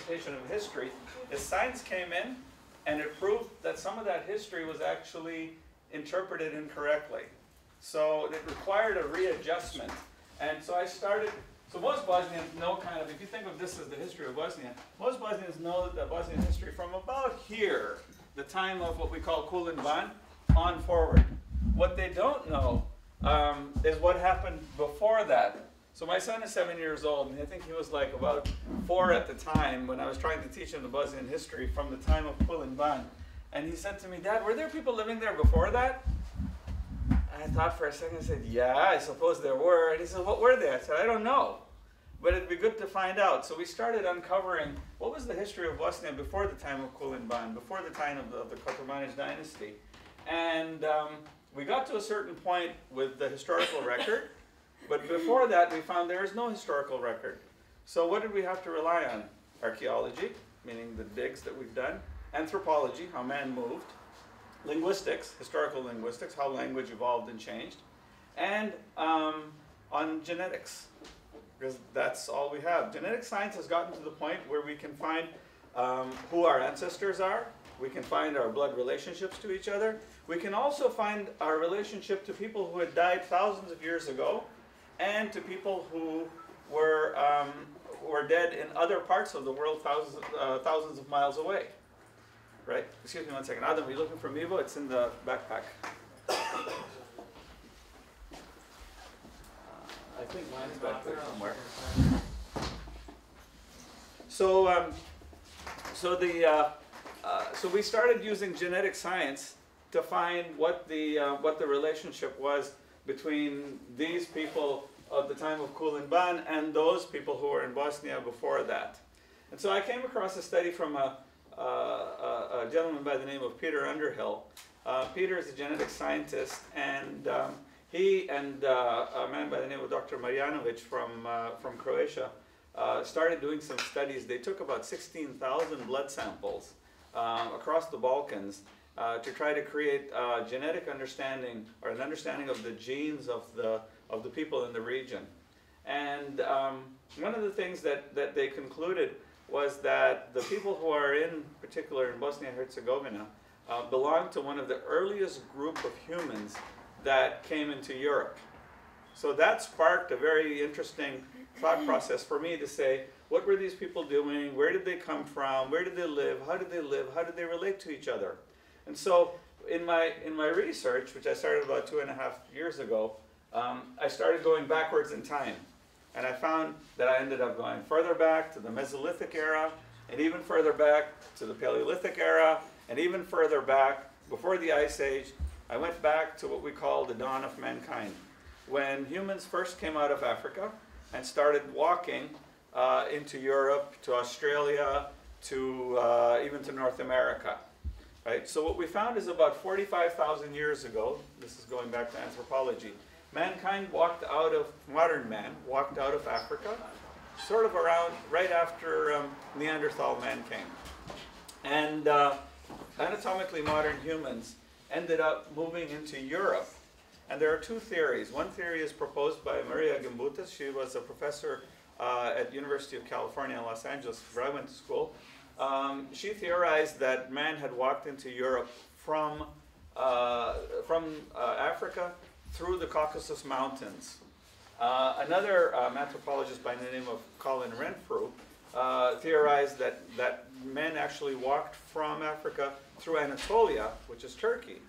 interpretation of history is science came in and it proved that some of that history was actually interpreted incorrectly. So it required a readjustment. And so I started, so most Bosnians know kind of, if you think of this as the history of Bosnia, most Bosnians know the Bosnian history from about here, the time of what we call Kulin Ban, on forward. What they don't know is what happened before that. So my son is 7 years old, and I think he was like about 4 at the time when I was trying to teach him the Bosnian history from the time of Kulin Ban. And he said to me, "Dad, were there people living there before that?" And I thought for a second, I said, "Yeah, I suppose there were." And he said, "What were they?" I said, "I don't know, but it'd be good to find out." So we started uncovering what was the history of Bosnia before the time of Kulin Ban, before the time of the Kotormanić dynasty. And we got to a certain point with the historical record, but before that we found there is no historical record. So what did we have to rely on? Archaeology, meaning the digs that we've done, anthropology, how man moved, linguistics, historical linguistics, how language evolved and changed, and on genetics, because that's all we have. Genetic science has gotten to the point where we can find who our ancestors are, we can find our blood relationships to each other, we can also find our relationship to people who had died thousands of years ago, and to people who were dead in other parts of the world thousands of miles away. Right? Excuse me one second. Adam, are you looking for Mevo? It's in the backpack. I think mine's back there somewhere. So, so we started using genetic science to find what the relationship was between these people of the time of Kulin Ban and those people who were in Bosnia before that. And so I came across a study from a gentleman by the name of Peter Underhill. Peter is a genetic scientist, and he and a man by the name of Dr. Marjanovic from Croatia started doing some studies. They took about 16,000 blood samples across the Balkans to try to create a genetic understanding, or an understanding of the genes of the people in the region. And one of the things that they concluded was that the people who are in particular in Bosnia and Herzegovina belong to one of the earliest group of humans that came into Europe. So that sparked a very interesting thought process for me to say, what were these people doing? Where did they come from? Where did they live? How did they live? How did they relate to each other? And so in my research, which I started about 2.5 years ago, I started going backwards in time. And I found that I ended up going further back to the Mesolithic era, and even further back to the Paleolithic era, and even further back, before the Ice Age. I went back to what we call the dawn of mankind, when humans first came out of Africa and started walking into Europe, to Australia, to even to North America. Right? So what we found is about 45,000 years ago, this is going back to anthropology, mankind walked out of, modern man walked out of Africa, sort of around right after Neanderthal man came. And anatomically modern humans ended up moving into Europe. And there are two theories. One theory is proposed by Maria Gimbutas. She was a professor at University of California in Los Angeles, where I went to school. She theorized that man had walked into Europe from Africa through the Caucasus Mountains. Another anthropologist by the name of Colin Renfrew theorized that men actually walked from Africa through Anatolia, which is Turkey,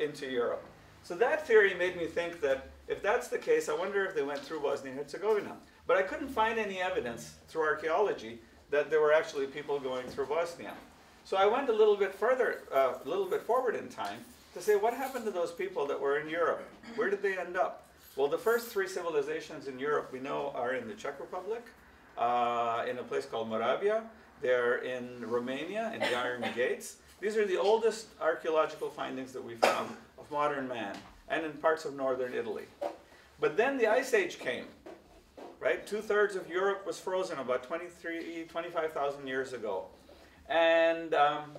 into Europe. So that theory made me think that if that's the case, I wonder if they went through Bosnia and Herzegovina. But I couldn't find any evidence through archaeology that there were actually people going through Bosnia. So I went a little bit further, a little bit forward in time to say, what happened to those people that were in Europe? Where did they end up? Well, the first 3 civilizations in Europe we know are in the Czech Republic, in a place called Moravia. They're in Romania, in the Iron Gates. These are the oldest archaeological findings that we found of modern man, and in parts of northern Italy. But then the Ice Age came, right? 2/3 of Europe was frozen about 25,000 years ago. And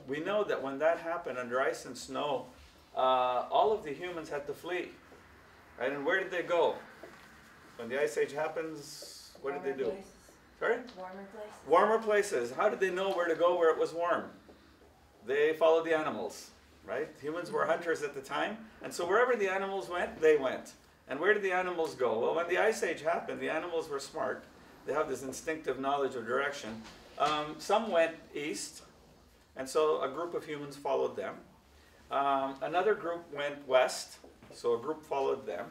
we know that when that happened under ice and snow, all of the humans had to flee, right? And where did they go? When the Ice Age happens, what did they do? Sorry? Warmer places. Warmer places. How did they know where to go where it was warm? They followed the animals, right? Humans were hunters at the time, and so wherever the animals went, they went. And where did the animals go? Well, when the Ice Age happened, the animals were smart. They have this instinctive knowledge of direction. Some went east, and so a group of humans followed them. Another group went west, so a group followed them.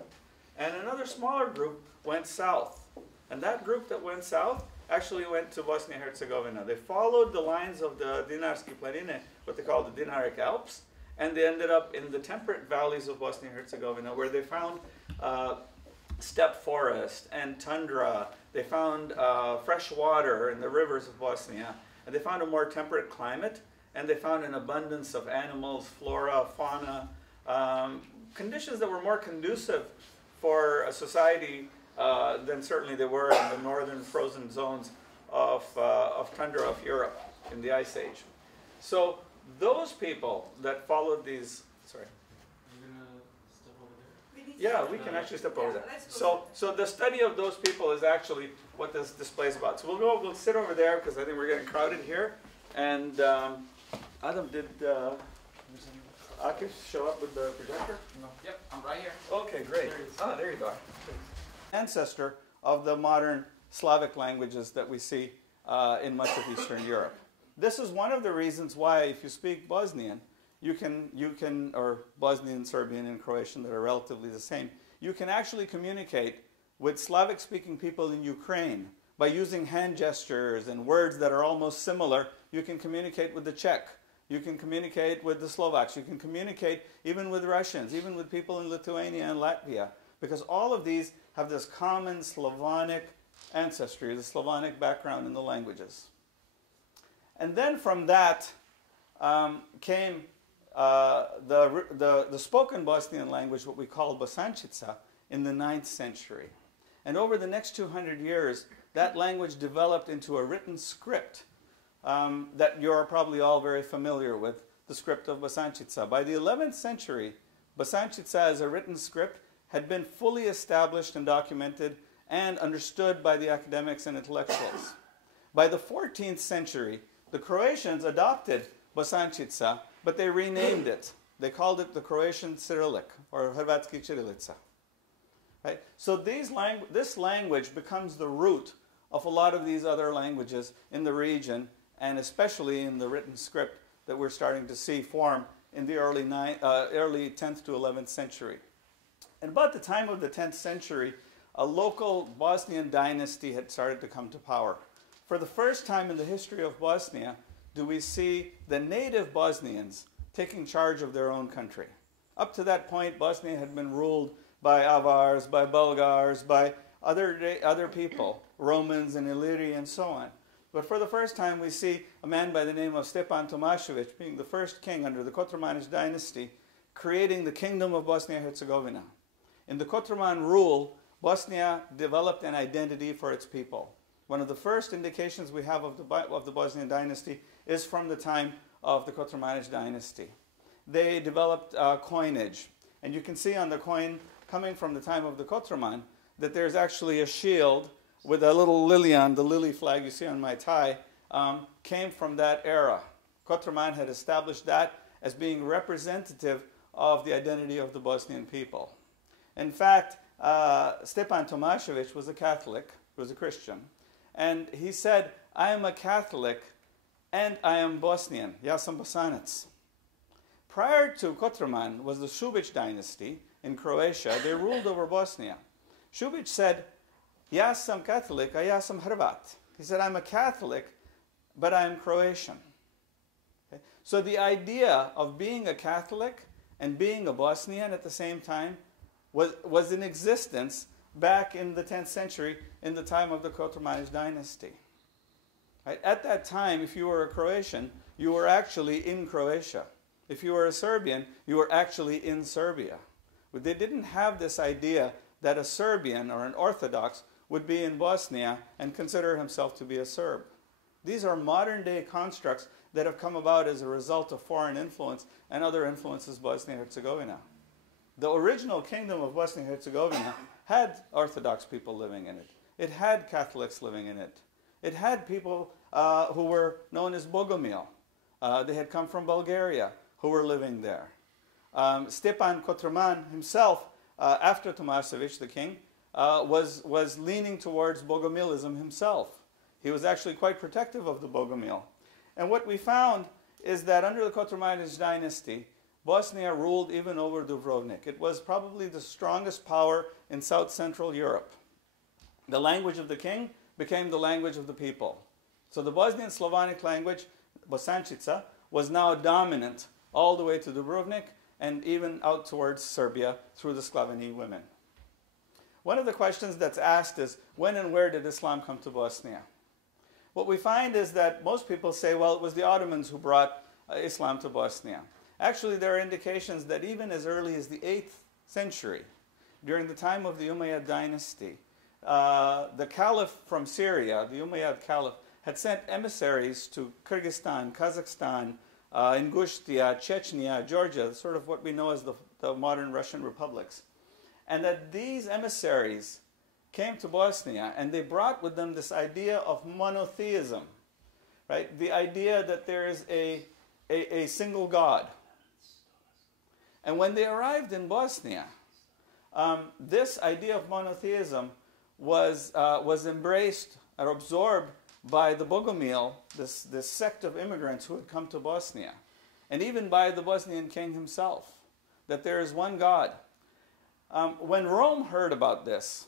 And another smaller group went south. And that group that went south actually went to Bosnia-Herzegovina. They followed the lines of the Dinarske planine, what they call the Dinaric Alps, and they ended up in the temperate valleys of Bosnia-Herzegovina, where they found steppe forest and tundra. They found fresh water in the rivers of Bosnia, and they found a more temperate climate, and they found an abundance of animals, flora, fauna, conditions that were more conducive for a society than certainly they were in the northern frozen zones of tundra of Europe in the Ice Age. So those people that followed these, sorry. Yeah, we can actually step over there. So the study of those people is actually what this display is about. So we'll sit over there because I think we're getting crowded here. And Adam, did Akif show up with the projector? No. Yep, I'm right here. Okay, great. There you go. Ancestor of the modern Slavic languages that we see in much of Eastern Europe. This is one of the reasons why, if you speak Bosnian, you can, or Bosnian, Serbian, and Croatian that are relatively the same, you can actually communicate with Slavic-speaking people in Ukraine by using hand gestures and words that are almost similar. You can communicate with the Czech. You can communicate with the Slovaks. You can communicate even with Russians, even with people in Lithuania and Latvia, because all of these have this common Slavonic ancestry, the Slavonic background in the languages. And then from that came the spoken Bosnian language, what we call Bosančica, in the 9th century. And over the next 200 years, that language developed into a written script that you're probably all very familiar with, the script of Bosančica. By the 11th century, Bosančica as a written script had been fully established and documented and understood by the academics and intellectuals. By the 14th century, the Croatians adopted Bosančica, but they renamed it. They called it the Croatian Cyrillic, or Hrvatski Ćirilica. Right? So this language becomes the root of a lot of these other languages in the region, and especially in the written script that we're starting to see form in the early 10th to 11th century. And about the time of the 10th century, a local Bosnian dynasty had started to come to power. For the first time in the history of Bosnia, do we see the native Bosnians taking charge of their own country. Up to that point, Bosnia had been ruled by Avars, by Bulgars, by other people, Romans and Illyri and so on. But for the first time, we see a man by the name of Stepan Tomašević being the first king under the Kotromanić dynasty, creating the kingdom of Bosnia-Herzegovina. In the Kotroman rule, Bosnia developed an identity for its people. One of the first indications we have of the Bosnian dynasty is from the time of the Kotromanić dynasty. They developed coinage. And you can see on the coin coming from the time of the Kotroman that there's actually a shield with a little lily on, the lily flag you see on my tie, came from that era. Kotroman had established that as being representative of the identity of the Bosnian people. In fact, Stepan Tomašević was a Catholic, was a Christian, and he said, I am a Catholic and I am Bosnian, ja sam Bosanac. Prior to Kotroman was the Šubić dynasty in Croatia. They ruled over Bosnia. Šubić said, ja sam Catholic, a ja sam Hrvat. He said, I'm a Catholic, but I'm Croatian. Okay? So the idea of being a Catholic and being a Bosnian at the same time was in existence back in the 10th century in the time of the Kotromanić dynasty. Right? At that time, if you were a Croatian, you were actually in Croatia. If you were a Serbian, you were actually in Serbia. But they didn't have this idea that a Serbian or an Orthodox would be in Bosnia and consider himself to be a Serb. These are modern-day constructs that have come about as a result of foreign influence and other influences Bosnia-Herzegovina. The original kingdom of Bosnia-Herzegovina had Orthodox people living in it. It had Catholics living in it. It had people who were known as Bogomil. They had come from Bulgaria, who were living there. Stepan Kotroman himself, after Tomasevic, the king, was leaning towards Bogomilism himself. He was actually quite protective of the Bogomil. And what we found is that under the Kotromanich dynasty, Bosnia ruled even over Dubrovnik. It was probably the strongest power in South Central Europe. The language of the king became the language of the people. So the Bosnian Slavonic language, Bosančica, was now dominant all the way to Dubrovnik and even out towards Serbia through the Slaveni women. One of the questions that's asked is, when and where did Islam come to Bosnia? What we find is that most people say, well, it was the Ottomans who brought Islam to Bosnia. Actually, there are indications that even as early as the 8th century, during the time of the Umayyad dynasty, the Caliph from Syria, the Umayyad Caliph, had sent emissaries to Kyrgyzstan, Kazakhstan, Ingushetia, Chechnya, Georgia, sort of what we know as the modern Russian republics. And that these emissaries came to Bosnia and they brought with them this idea of monotheism, right? The idea that there is a single God. And when they arrived in Bosnia, this idea of monotheism was embraced or absorbed by the Bogomil, this sect of immigrants who had come to Bosnia, and even by the Bosnian king himself, that there is one God. When Rome heard about this,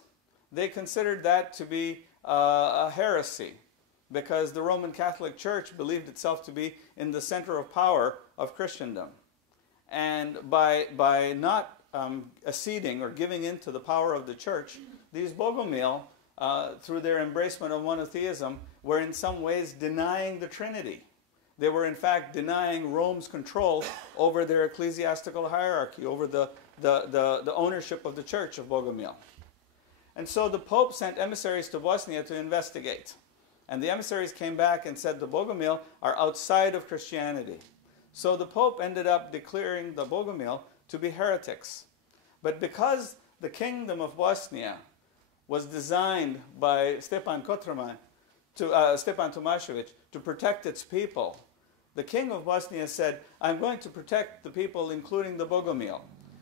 they considered that to be a heresy, because the Roman Catholic Church believed itself to be in the center of power of Christendom. And by not acceding or giving in to the power of the church, these Bogomil, through their embracement of monotheism, were in some ways denying the Trinity. They were in fact denying Rome's control over their ecclesiastical hierarchy, over the ownership of the church of Bogomil. And so the Pope sent emissaries to Bosnia to investigate. And the emissaries came back and said the Bogomil are outside of Christianity. So the Pope ended up declaring the Bogomil to be heretics. But because the kingdom of Bosnia was designed by Stepan Kotroman, Stepan Tomasevic, to protect its people, the king of Bosnia said, I'm going to protect the people, including the Bogomil.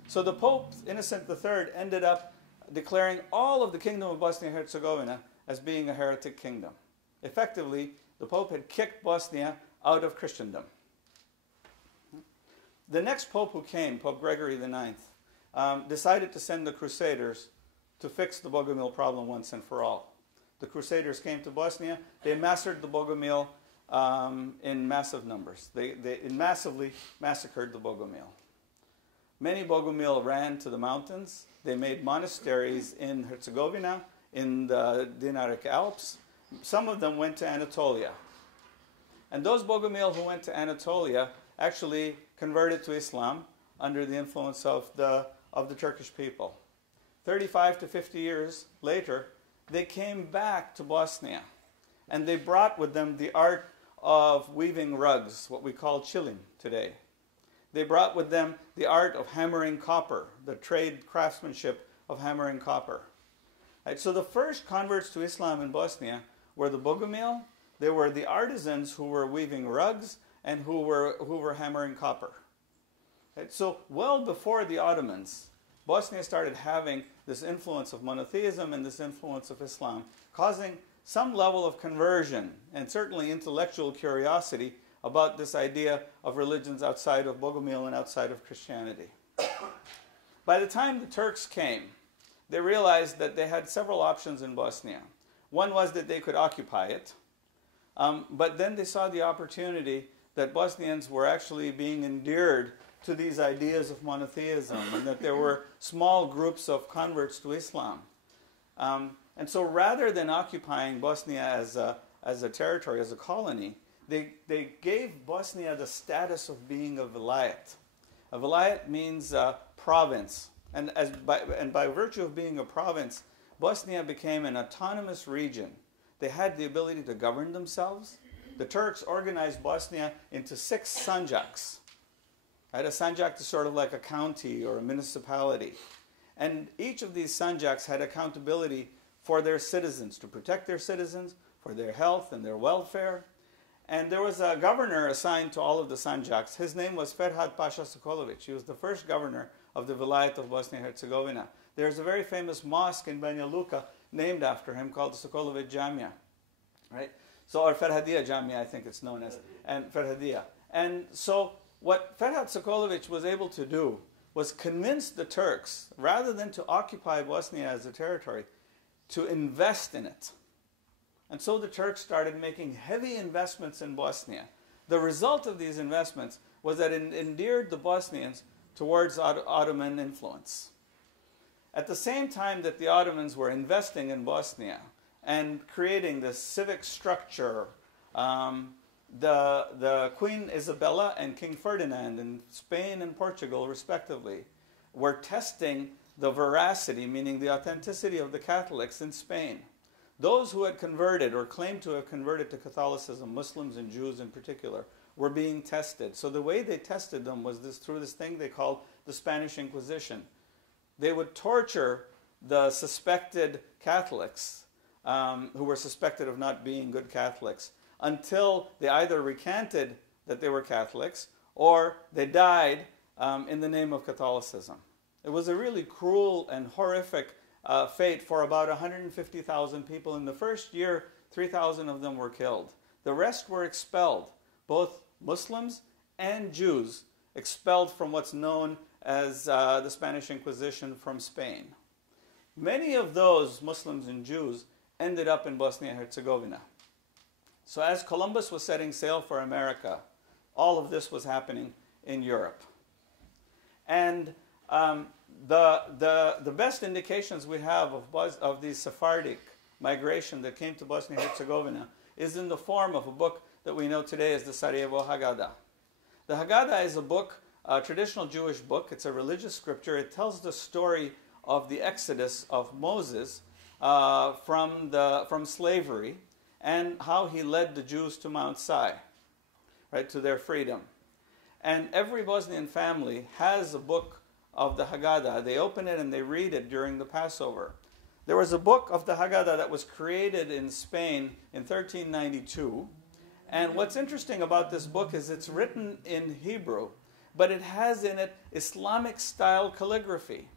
So the Pope, Innocent III, ended up declaring all of the kingdom of Bosnia-Herzegovina as being a heretic kingdom. Effectively, the Pope had kicked Bosnia out of Christendom. The next Pope who came, Pope Gregory IX, decided to send the Crusaders to fix the Bogomil problem once and for all. The Crusaders came to Bosnia. They massacred the Bogomil in massive numbers. They massively massacred the Bogomil. Many Bogomil ran to the mountains. They made monasteries in Hercegovina, in the Dinaric Alps. Some of them went to Anatolia. And those Bogomil who went to Anatolia actually converted to Islam under the influence of the Turkish people. 35 to 50 years later, they came back to Bosnia, and they brought with them the art of weaving rugs, what we call chilim today. They brought with them the art of hammering copper, the trade craftsmanship of hammering copper. Right, so the first converts to Islam in Bosnia were the Bogomil. They were the artisans who were weaving rugs and who were hammering copper. Right, so well before the Ottomans, Bosnia started having this influence of monotheism and this influence of Islam, causing some level of conversion and certainly intellectual curiosity about this idea of religions outside of Bogomil and outside of Christianity. By the time the Turks came, they realized that they had several options in Bosnia. One was that they could occupy it, but then they saw the opportunity that Bosnians were actually being endeared to these ideas of monotheism, and that there were small groups of converts to Islam. And so rather than occupying Bosnia as a territory, as a colony, they gave Bosnia the status of being a vilayet. A vilayet means province. And by virtue of being a province, Bosnia became an autonomous region. They had the ability to govern themselves. The Turks organized Bosnia into 6 sanjaks. Right? A sanjak is sort of like a county or a municipality. And each of these sanjaks had accountability for their citizens, to protect their citizens, for their health and their welfare. And there was a governor assigned to all of the Sanjaks. His name was Ferhat Pasha Sokolovic. He was the first governor of the Vilayet of Bosnia-Herzegovina. There's a very famous mosque in Banja Luka named after him called the Sokolovic Jamia, right? So, or Ferhadiya Jamia, I think it's known as, and Ferhadiya. And so what Ferhat Sokolovic was able to do was convince the Turks, rather than to occupy Bosnia as a territory, to invest in it. And so the Turks started making heavy investments in Bosnia. The result of these investments was that it endeared the Bosnians towards Ottoman influence. At the same time that the Ottomans were investing in Bosnia and creating this civic structure, the Queen Isabella and King Ferdinand in Spain and Portugal, respectively, were testing the veracity, meaning the authenticity of the Catholics in Spain. Those who had converted or claimed to have converted to Catholicism, Muslims and Jews in particular, were being tested. So the way they tested them was through this thing they called the Spanish Inquisition. They would torture the suspected Catholics, who were suspected of not being good Catholics, until they either recanted that they were Catholics or they died in the name of Catholicism. It was a really cruel and horrific fate for about 150,000 people. In the first year, 3,000 of them were killed. The rest were expelled, both Muslims and Jews, expelled from what's known as the Spanish Inquisition from Spain. Many of those Muslims and Jews ended up in Bosnia-Herzegovina. So as Columbus was setting sail for America, all of this was happening in Europe. And the best indications we have of the Sephardic migration that came to Bosnia-Herzegovina is in the form of a book that we know today as the Sarajevo Haggadah. The Haggadah is a book, a traditional Jewish book. It's a religious scripture. It tells the story of the exodus of Moses from slavery and how he led the Jews to Mount Sinai, right, to their freedom. And every Bosnian family has a book of the Haggadah. They open it and they read it during the Passover. There was a book of the Haggadah that was created in Spain in 1392. And what's interesting about this book is it's written in Hebrew, but it has in it Islamic-style calligraphy.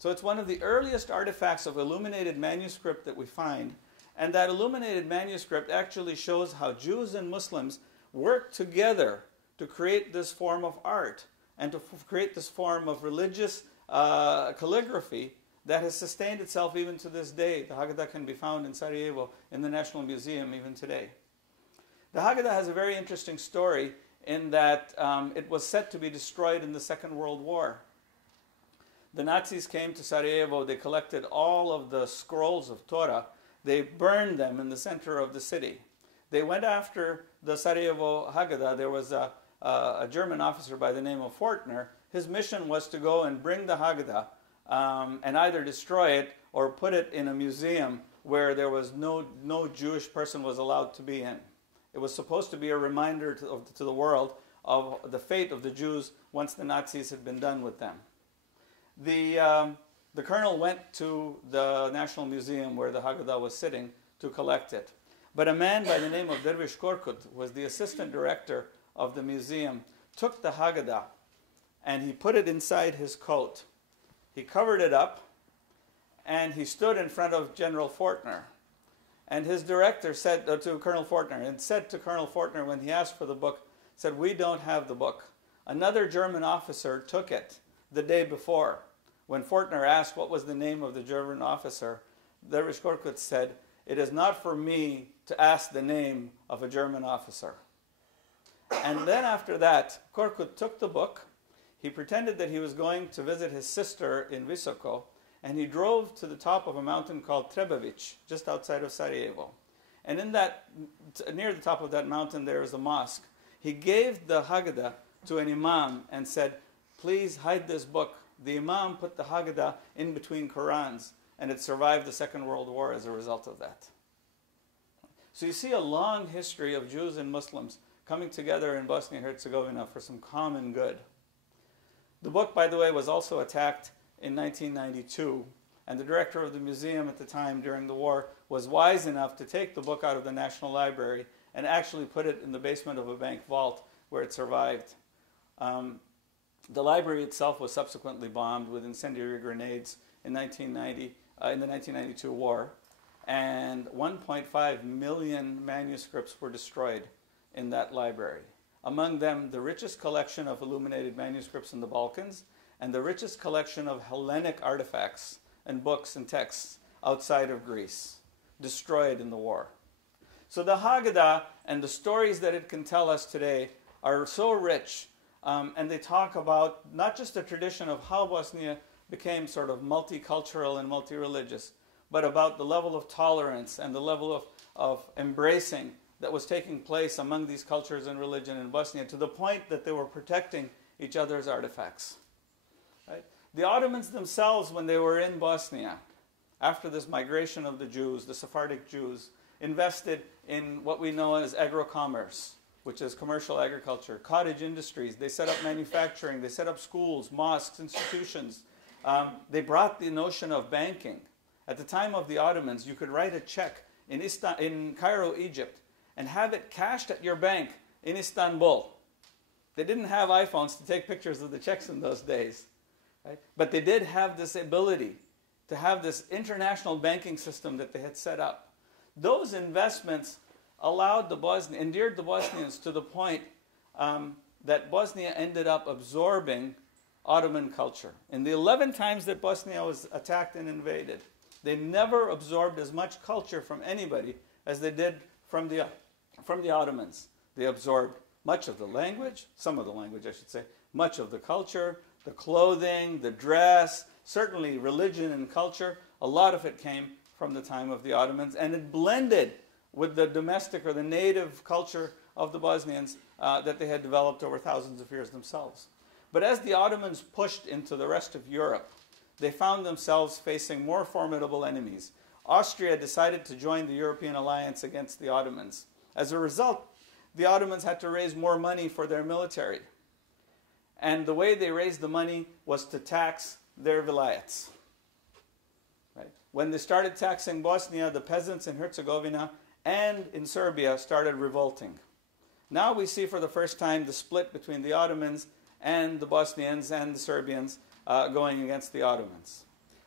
So it's one of the earliest artifacts of illuminated manuscript that we find. And that illuminated manuscript actually shows how Jews and Muslims worked together to create this form of art and to create this form of religious calligraphy that has sustained itself even to this day. The Haggadah can be found in Sarajevo in the National Museum even today. The Haggadah has a very interesting story in that it was set to be destroyed in the Second World War. The Nazis came to Sarajevo, they collected all of the scrolls of Torah, they burned them in the center of the city. They went after the Sarajevo Haggadah. There was a German officer by the name of Fortner. His mission was to go and bring the Haggadah and either destroy it or put it in a museum where there was no Jewish person was allowed to be in. It was supposed to be a reminder to the world of the fate of the Jews once the Nazis had been done with them. The colonel went to the National Museum where the Haggadah was sitting to collect it. But a man by the name of Dervish Korkut was the assistant director of the museum, took the Haggadah and he put it inside his coat. He covered it up and he stood in front of General Fortner. And his director said to Colonel Fortner, and said to Colonel Fortner when he asked for the book, said, "We don't have the book." Another German officer took it the day before. When Fortner asked what was the name of the German officer, Dervish Korkut said, "It is not for me to ask the name of a German officer." And then after that, Korkut took the book. He pretended that he was going to visit his sister in Visoko, and he drove to the top of a mountain called Trebević, just outside of Sarajevo. And near the top of that mountain, there is a mosque. He gave the Haggadah to an imam and said, "Please hide this book." The imam put the Haggadah in between Qurans, and it survived the Second World War as a result of that. So you see a long history of Jews and Muslims coming together in Bosnia-Herzegovina for some common good. The book, by the way, was also attacked in 1992, and the director of the museum at the time during the war was wise enough to take the book out of the National Library and actually put it in the basement of a bank vault where it survived. The library itself was subsequently bombed with incendiary grenades in 1990, in the 1992 war, and 1.5 million manuscripts were destroyed in that library. Among them, the richest collection of illuminated manuscripts in the Balkans and the richest collection of Hellenic artifacts and books and texts outside of Greece, destroyed in the war. So the Haggadah and the stories that it can tell us today are so rich, and they talk about not just the tradition of how Bosnia became sort of multicultural and multi-religious, but about the level of tolerance and the level of embracing that was taking place among these cultures and religion in Bosnia, to the point that they were protecting each other's artifacts. Right? The Ottomans themselves, when they were in Bosnia, after this migration of the Jews, the Sephardic Jews, invested in what we know as agro-commerce, which is commercial agriculture, cottage industries. They set up manufacturing, they set up schools, mosques, institutions. They brought the notion of banking. At the time of the Ottomans, you could write a check in Cairo, Egypt, and have it cashed at your bank in Istanbul. They didn't have iPhones to take pictures of the checks in those days, right? But they did have this ability to have this international banking system that they had set up. Those investments endeared the Bosnians to the point that Bosnia ended up absorbing Ottoman culture. In the 11 times that Bosnia was attacked and invaded, they never absorbed as much culture from anybody as they did from the Ottomans. They absorbed much of the language, some of the language I should say, much of the culture, the clothing, the dress, certainly religion and culture. A lot of it came from the time of the Ottomans, and it blended with the domestic or the native culture of the Bosnians that they had developed over thousands of years themselves. But as the Ottomans pushed into the rest of Europe, they found themselves facing more formidable enemies. Austria decided to join the European alliance against the Ottomans. As a result, the Ottomans had to raise more money for their military. And the way they raised the money was to tax their vilayets. Right? When they started taxing Bosnia, the peasants in Hercegovina and in Serbia started revolting. Now we see for the first time the split between the Ottomans and the Bosnians and the Serbians going against the Ottomans.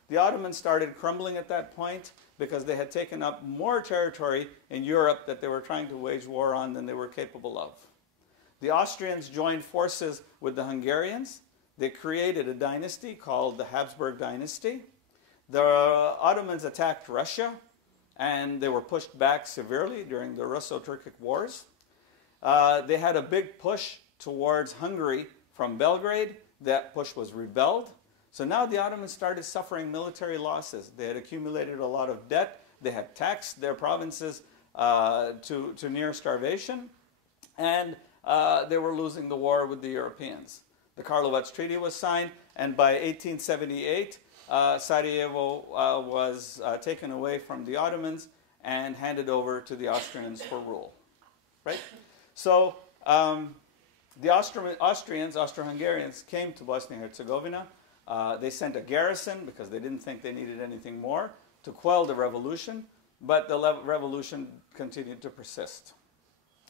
The Ottomans started crumbling at that point because they had taken up more territory in Europe that they were trying to wage war on than they were capable of. The Austrians joined forces with the Hungarians. They created a dynasty called the Habsburg dynasty. The Ottomans attacked Russia, and they were pushed back severely during the Russo-Turkic Wars. They had a big push towards Hungary from Belgrade. That push was repelled. So now the Ottomans started suffering military losses. They had accumulated a lot of debt. They had taxed their provinces to near starvation. And they were losing the war with the Europeans. The Karlovac Treaty was signed, and by 1878, Sarajevo was taken away from the Ottomans and handed over to the Austrians for rule. Right? So the Austro-Hungarians came to Bosnia-Herzegovina. They sent a garrison because they didn't think they needed anything more to quell the revolution, but the revolution continued to persist.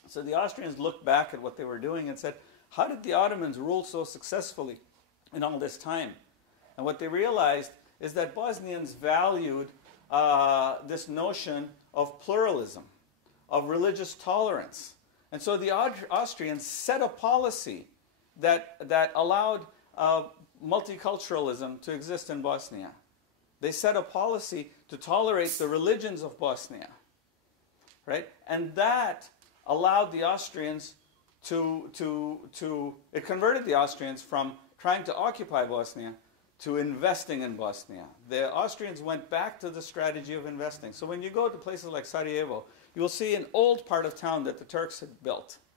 So the Austrians looked back at what they were doing and said, how did the Ottomans rule so successfully in all this time? And what they realized is that Bosnians valued this notion of pluralism, of religious tolerance. And so the Austrians set a policy that allowed multiculturalism to exist in Bosnia. They set a policy to tolerate the religions of Bosnia, right? And that allowed the Austrians it converted the Austrians from trying to occupy Bosnia to investing in Bosnia. The Austrians went back to the strategy of investing. So when you go to places like Sarajevo, you will see an old part of town that the Turks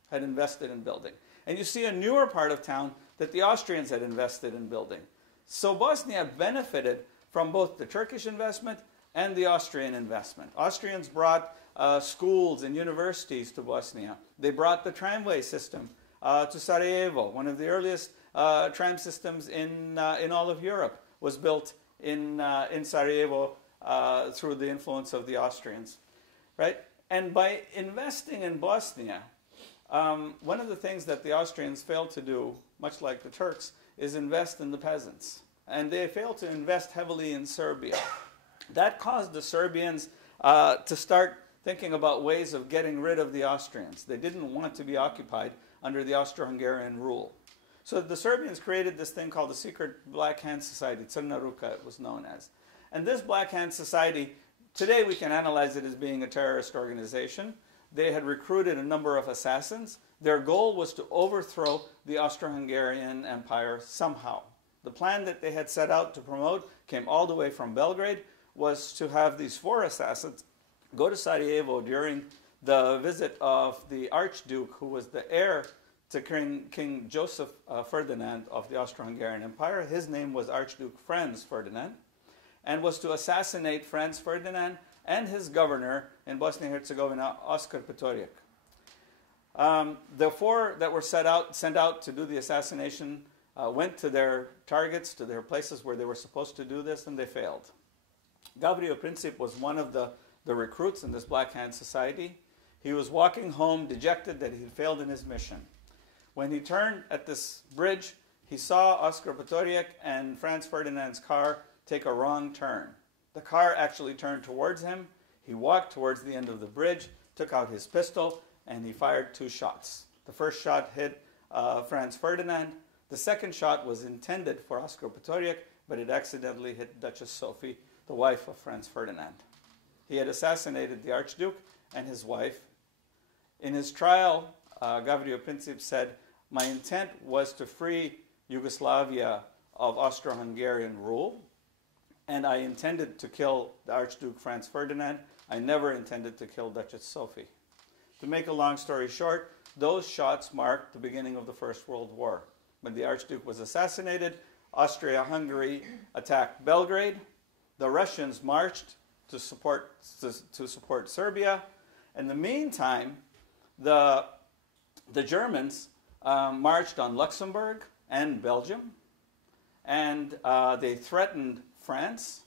had invested in building. And you see a newer part of town that the Austrians had invested in building. So Bosnia benefited from both the Turkish investment and the Austrian investment. Austrians brought schools and universities to Bosnia. They brought the tramway system to Sarajevo. One of the earliest tram systems in all of Europe was built in Sarajevo through the influence of the Austrians, right? And by investing in Bosnia, one of the things that the Austrians failed to do, much like the Turks, is invest in the peasants. And they failed to invest heavily in Serbia. That caused the Serbians to start thinking about ways of getting rid of the Austrians. They didn't want to be occupied under the Austro-Hungarian rule. So the Serbians created this thing called the Secret Black Hand Society, Crna Ruka it was known as. And this Black Hand Society, today we can analyze it as being a terrorist organization. They had recruited a number of assassins. Their goal was to overthrow the Austro-Hungarian Empire somehow. The plan that they had set out to promote came all the way from Belgrade, was to have these 4 assassins go to Sarajevo during the visit of the Archduke, who was the heir to King Joseph Ferdinand of the Austro-Hungarian Empire. His name was Archduke Franz Ferdinand, and was to assassinate Franz Ferdinand and his governor in Bosnia and Herzegovina, Oskar Petorjek. The 4 that were sent out to do the assassination went to their targets, to their places where they were supposed to do this, and they failed. Gavrilo Princip was one of the recruits in this Black Hand Society. He was walking home dejected that he had failed in his mission. When he turned at this bridge, he saw Oskar Petorjek and Franz Ferdinand's car take a wrong turn. The car actually turned towards him. He walked towards the end of the bridge, took out his pistol, and he fired 2 shots. The first shot hit Franz Ferdinand. The second shot was intended for Oskar Petorjek, but it accidentally hit Duchess Sophie, the wife of Franz Ferdinand. He had assassinated the Archduke and his wife. In his trial, Gavrilo Princip said, "My intent was to free Yugoslavia of Austro-Hungarian rule, and I intended to kill the Archduke Franz Ferdinand. I never intended to kill Duchess Sophie." To make a long story short, those shots marked the beginning of the First World War. When the Archduke was assassinated, Austria-Hungary attacked Belgrade. The Russians marched to support Serbia. In the meantime, the Germans marched on Luxembourg and Belgium, and they threatened France.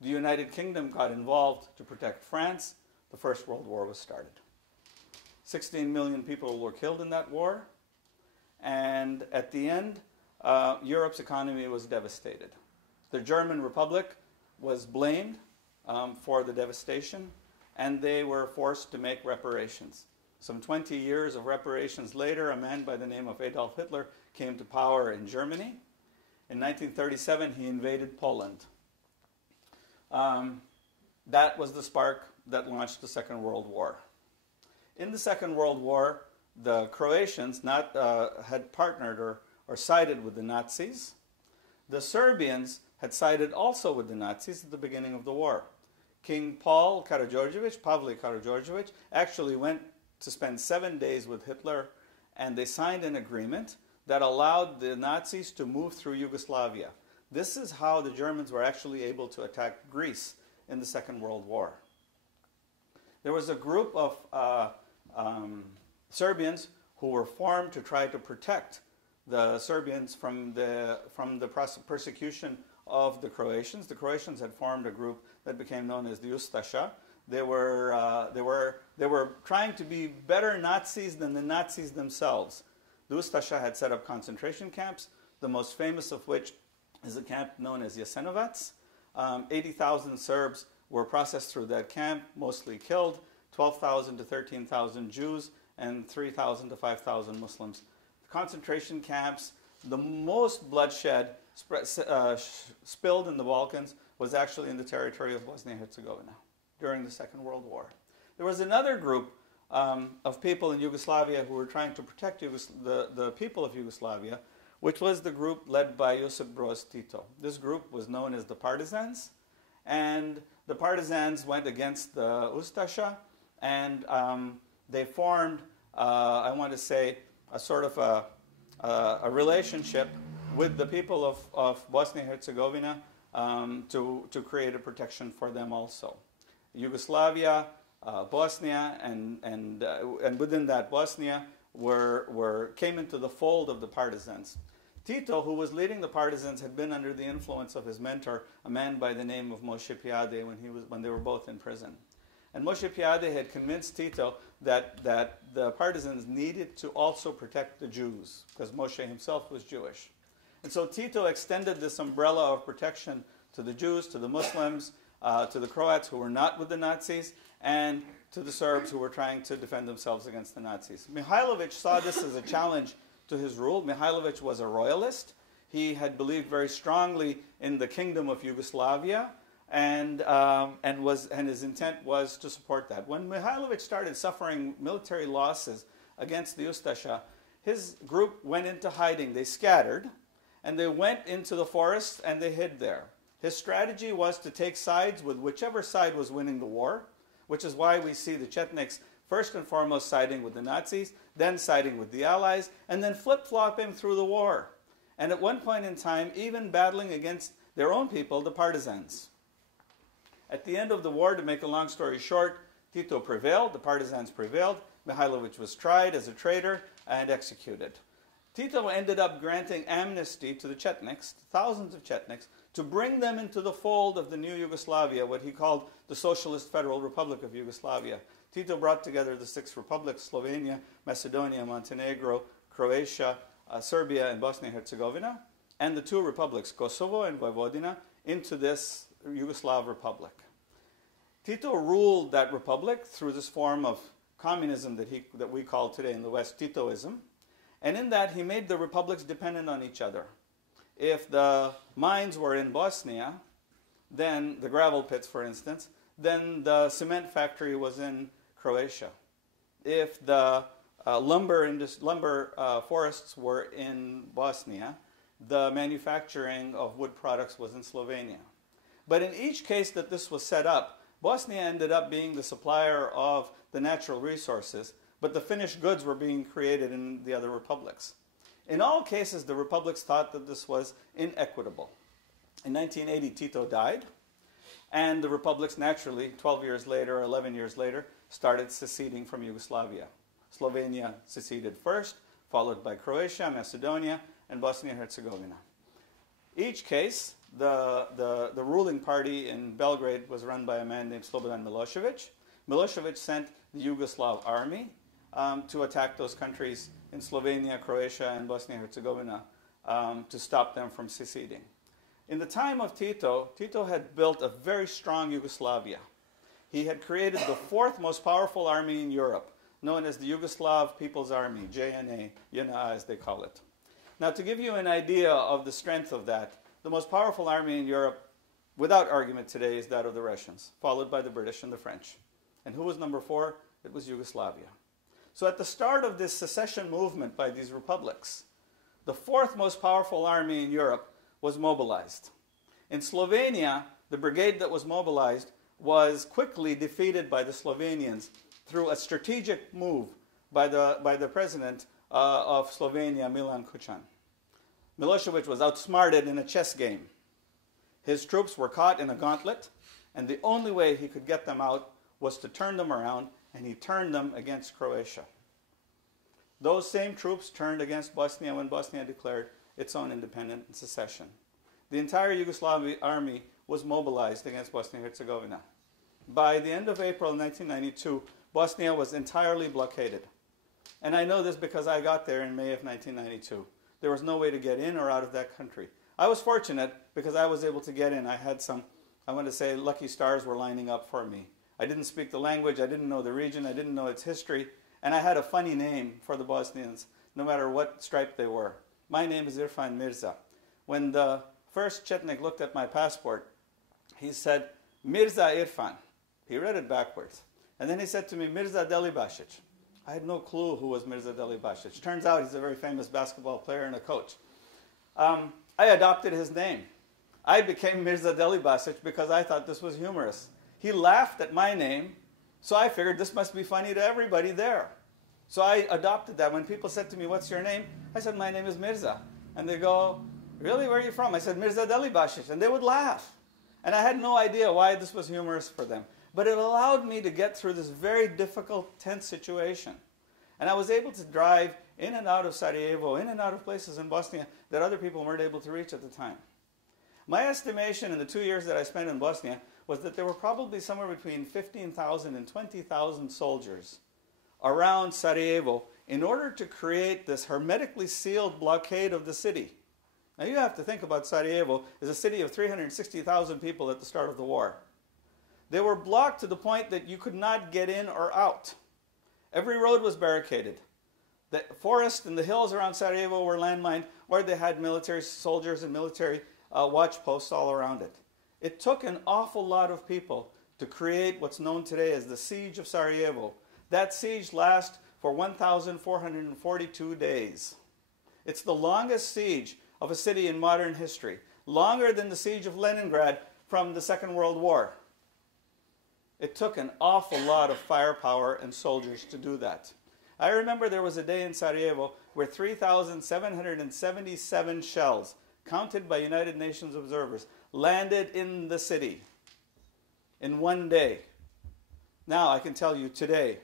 The United Kingdom got involved to protect France. The First World War was started. 16 million people were killed in that war, and at the end, Europe's economy was devastated. The German Republic was blamed for the devastation, and they were forced to make reparations. Some 20 years of reparations later, a man by the name of Adolf Hitler came to power in Germany. In 1937, he invaded Poland. That was the spark that launched the Second World War. In the Second World War, the Croatians had partnered or sided with the Nazis. The Serbians had sided also with the Nazis at the beginning of the war. King Pavle Karađorđević, actually went to spend 7 days with Hitler, and they signed an agreement that allowed the Nazis to move through Yugoslavia. This is how the Germans were actually able to attack Greece in the Second World War. There was a group of Serbians who were formed to try to protect the Serbians from the persecution of the Croatians. The Croatians had formed a group that became known as the Ustaša. They were trying to be better Nazis than the Nazis themselves. The Ustaša had set up concentration camps, the most famous of which is a camp known as Jasenovac. 80,000 Serbs were processed through that camp, mostly killed, 12,000 to 13,000 Jews, and 3,000 to 5,000 Muslims. The concentration camps, the most bloodshed spilled in the Balkans was actually in the territory of Bosnia and Herzegovina during the Second World War. There was another group of people in Yugoslavia who were trying to protect the people of Yugoslavia, which was the group led by Josip Broz Tito. This group was known as the Partisans, and the Partisans went against the Ustaša, and they formed, I want to say, a sort of a relationship with the people of Bosnia and Herzegovina to create a protection for them also. Yugoslavia, Bosnia, and within that Bosnia came into the fold of the Partisans. Tito, who was leading the partisans, had been under the influence of his mentor, a man by the name of Moshe Piade, when they were both in prison. And Moshe Piade had convinced Tito that the partisans needed to also protect the Jews, because Moshe himself was Jewish. And so Tito extended this umbrella of protection to the Jews, to the Muslims, to the Croats who were not with the Nazis, and to the Serbs who were trying to defend themselves against the Nazis. Mihailovich saw this as a challenge to his rule. Mihailovich was a royalist. He had believed very strongly in the kingdom of Yugoslavia, and his intent was to support that. When Mihailovich started suffering military losses against the Ustasha, his group went into hiding. They scattered, and they went into the forest, and they hid there. His strategy was to take sides with whichever side was winning the war, which is why we see the Chetniks first and foremost siding with the Nazis, then siding with the Allies, and then flip-flopping through the war. And at one point in time, even battling against their own people, the partisans. At the end of the war, to make a long story short, Tito prevailed, the partisans prevailed, Mihailovich was tried as a traitor and executed. Tito ended up granting amnesty to the Chetniks, thousands of Chetniks, to bring them into the fold of the new Yugoslavia, what he called the Socialist Federal Republic of Yugoslavia. Tito brought together the 6 republics, Slovenia, Macedonia, Montenegro, Croatia, Serbia, and Bosnia-Hercegovina, and the 2 republics, Kosovo and Vojvodina, into this Yugoslav republic. Tito ruled that republic through this form of communism that we call today in the West Titoism, and in that he made the republics dependent on each other. If the mines were in Bosnia, then the gravel pits, for instance, then the cement factory was in Croatia. If the lumber forests were in Bosnia, the manufacturing of wood products was in Slovenia. But in each case that this was set up, Bosnia ended up being the supplier of the natural resources, but the finished goods were being created in the other republics. In all cases, the republics thought that this was inequitable. In 1980, Tito died, and the republics naturally, 12 years later, 11 years later, started seceding from Yugoslavia. Slovenia seceded first, followed by Croatia, Macedonia, and Bosnia-Herzegovina. Each case, the ruling party in Belgrade was run by a man named Slobodan Milosevic. Milosevic sent the Yugoslav army to attack those countries in Slovenia, Croatia, and Bosnia-Herzegovina to stop them from seceding. In the time of Tito, Tito had built a very strong Yugoslavia. He had created the 4th most powerful army in Europe, known as the Yugoslav People's Army, JNA, JNA as they call it. Now, to give you an idea of the strength of that, the most powerful army in Europe, without argument today, is that of the Russians, followed by the British and the French. And who was number 4? It was Yugoslavia. So at the start of this secession movement by these republics, the 4th most powerful army in Europe was mobilized. In Slovenia, the brigade that was mobilized was quickly defeated by the Slovenians through a strategic move by the president of Slovenia, Milan Kučan. Milosevic was outsmarted in a chess game. His troops were caught in a gauntlet, and the only way he could get them out was to turn them around, and he turned them against Croatia. Those same troops turned against Bosnia when Bosnia declared its own independence and secession. The entire Yugoslav army was mobilized against Bosnia-Herzegovina. By the end of April 1992, Bosnia was entirely blockaded. And I know this because I got there in May of 1992. There was no way to get in or out of that country. I was fortunate because I was able to get in. I had some, I want to say, lucky stars were lining up for me. I didn't speak the language, I didn't know the region, I didn't know its history, and I had a funny name for the Bosnians, no matter what stripe they were. My name is Irfan Mirza. When the first Chetnik looked at my passport, he said, Mirza Irfan. He read it backwards. And then he said to me, Mirza Delibasic. I had no clue who was Mirza Delibasic. Turns out he's a very famous basketball player and a coach. I adopted his name. I became Mirza Delibasic because I thought this was humorous. He laughed at my name, so I figured this must be funny to everybody there. So I adopted that. When people said to me, what's your name? I said, my name is Mirza. And they go, really, where are you from? I said, Mirza Delibasic. And they would laugh. And I had no idea why this was humorous for them. But it allowed me to get through this very difficult, tense situation. And I was able to drive in and out of Sarajevo, in and out of places in Bosnia that other people weren't able to reach at the time. My estimation in the 2 years that I spent in Bosnia was that there were probably somewhere between 15,000 and 20,000 soldiers around Sarajevo in order to create this hermetically sealed blockade of the city. Now you have to think about Sarajevo as a city of 360,000 people at the start of the war. They were blocked to the point that you could not get in or out. Every road was barricaded. The forest and the hills around Sarajevo were landmined, or they had military soldiers and military watch posts all around it. It took an awful lot of people to create what's known today as the Siege of Sarajevo. That siege lasted for 1,442 days. It's the longest siege of a city in modern history, longer than the siege of Leningrad from the Second World War. It took an awful lot of firepower and soldiers to do that. I remember there was a day in Sarajevo where 3,777 shells, counted by United Nations observers, landed in the city in one day. Now I can tell you today,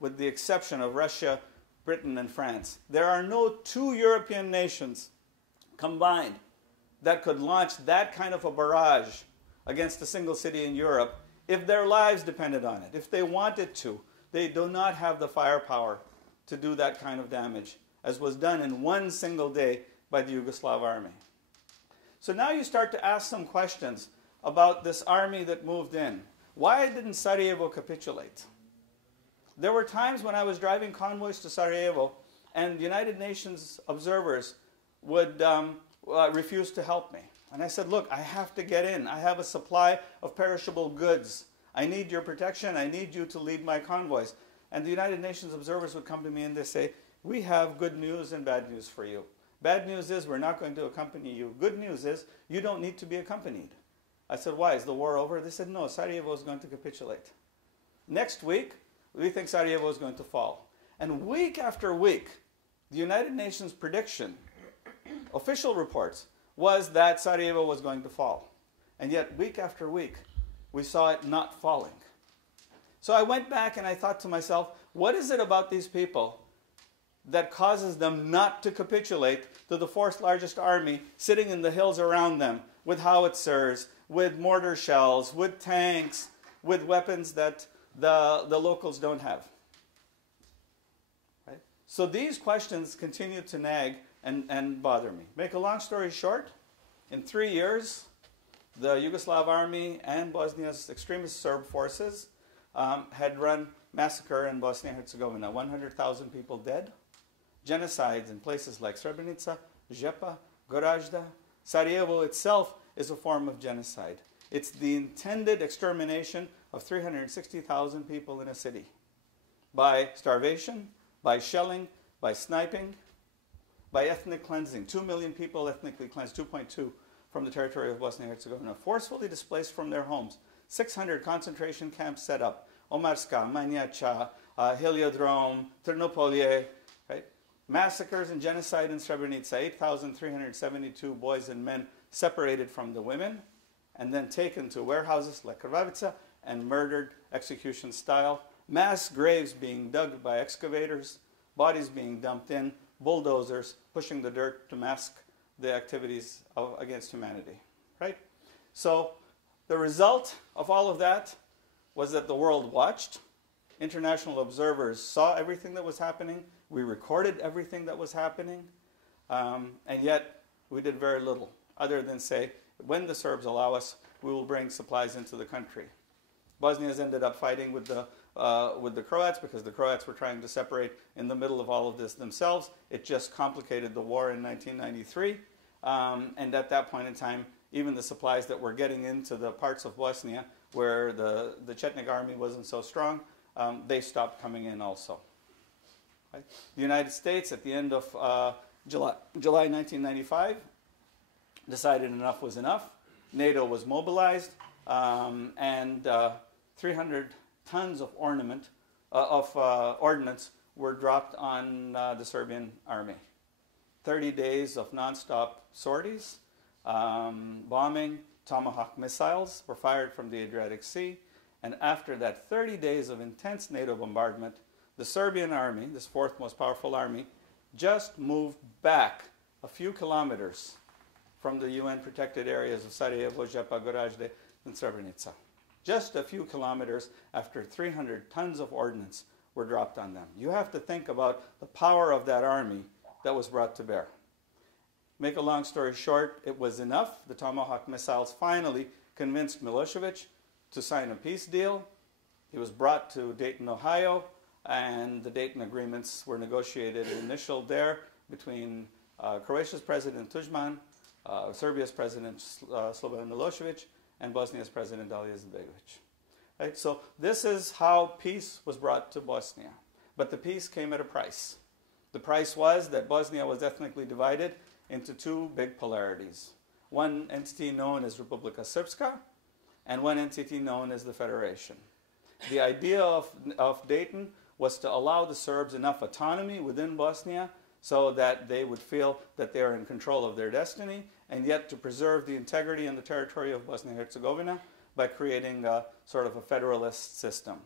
with the exception of Russia, Britain, and France, there are no two European nations combined that could launch that kind of a barrage against a single city in Europe if their lives depended on it, if they wanted to. They do not have the firepower to do that kind of damage, as was done in one single day by the Yugoslav army. So now you start to ask some questions about this army that moved in. Why didn't Sarajevo capitulate? There were times when I was driving convoys to Sarajevo and United Nations observers would refuse to help me. And I said, look, I have to get in. I have a supply of perishable goods. I need your protection. I need you to lead my convoys. And the United Nations observers would come to me and they say, we have good news and bad news for you. Bad news is we're not going to accompany you. Good news is you don't need to be accompanied. I said, why? Is the war over? They said, no, Sarajevo is going to capitulate. Next week, we think Sarajevo is going to fall. And week after week, the United Nations prediction, official reports, was that Sarajevo was going to fall. And yet, week after week, we saw it not falling. So I went back and I thought to myself, what is it about these people that causes them not to capitulate to the fourth largest army sitting in the hills around them with howitzers, with mortar shells, with tanks, with weapons that the locals don't have? Right? So these questions continue to nag and bother me. Make a long story short, in 3 years, the Yugoslav army and Bosnia's extremist Serb forces had run massacre in Bosnia and Herzegovina. 100,000 people dead. Genocides in places like Srebrenica, Žepa, Gorazda. Sarajevo itself is a form of genocide. It's the intended extermination of 360,000 people in a city by starvation, by shelling, by sniping, by ethnic cleansing. 2 million people ethnically cleansed, 2.2 from the territory of Bosnia and Herzegovina, forcefully displaced from their homes. 600 concentration camps set up. Omarska, Manjača, Heliodrome, Trnopolje, right? Massacres and genocide in Srebrenica, 8,372 boys and men separated from the women and then taken to warehouses like Krvavica and murdered execution style. Mass graves being dug by excavators, bodies being dumped in, bulldozers pushing the dirt to mask the activities against humanity, right? So the result of all of that was that the world watched. International observers saw everything that was happening. We recorded everything that was happening. And yet, we did very little, other than say, when the Serbs allow us, we will bring supplies into the country. Bosnians ended up fighting with the Croats because the Croats were trying to separate in the middle of all of this themselves. It just complicated the war in 1993. And at that point in time, even the supplies that were getting into the parts of Bosnia where the Chetnik army wasn't so strong, they stopped coming in also. Right? The United States, at the end of July 1995, decided enough was enough. NATO was mobilized, and 300 tons of ordnance were dropped on the Serbian army. 30 days of nonstop sorties, bombing, Tomahawk missiles were fired from the Adriatic Sea, and after that 30 days of intense NATO bombardment, the Serbian army, this fourth most powerful army, just moved back a few kilometers from the UN protected areas of Sarajevo, Žepa, Gorazde, and Srebrenica. Just a few kilometers after 300 tons of ordnance were dropped on them. You have to think about the power of that army that was brought to bear. Make a long story short, it was enough. The Tomahawk missiles finally convinced Milosevic to sign a peace deal. He was brought to Dayton, Ohio, and the Dayton agreements were negotiated initial there between Croatia's President Tudjman, Serbia's President Slobodan Milosevic, and Bosnia's President Alija Izetbegovic. Right? So this is how peace was brought to Bosnia. But the peace came at a price. The price was that Bosnia was ethnically divided into two big polarities. One entity known as Republika Srpska, and one entity known as the Federation. The idea of Dayton was to allow the Serbs enough autonomy within Bosnia so that they would feel that they are in control of their destiny, and yet to preserve the integrity and the territory of Bosnia and Herzegovina by creating a sort of a federalist system.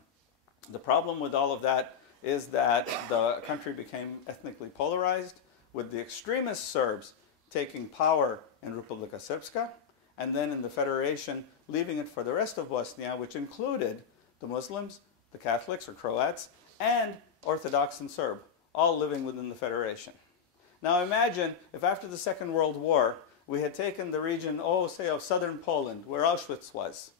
The problem with all of that is that the country became ethnically polarized, with the extremist Serbs taking power in Republika Srpska, and then in the Federation leaving it for the rest of Bosnia, which included the Muslims, the Catholics or Croats, and Orthodox and Serb, all living within the Federation. Now imagine if after the Second World War, we had taken the region, say of southern Poland, where Auschwitz was,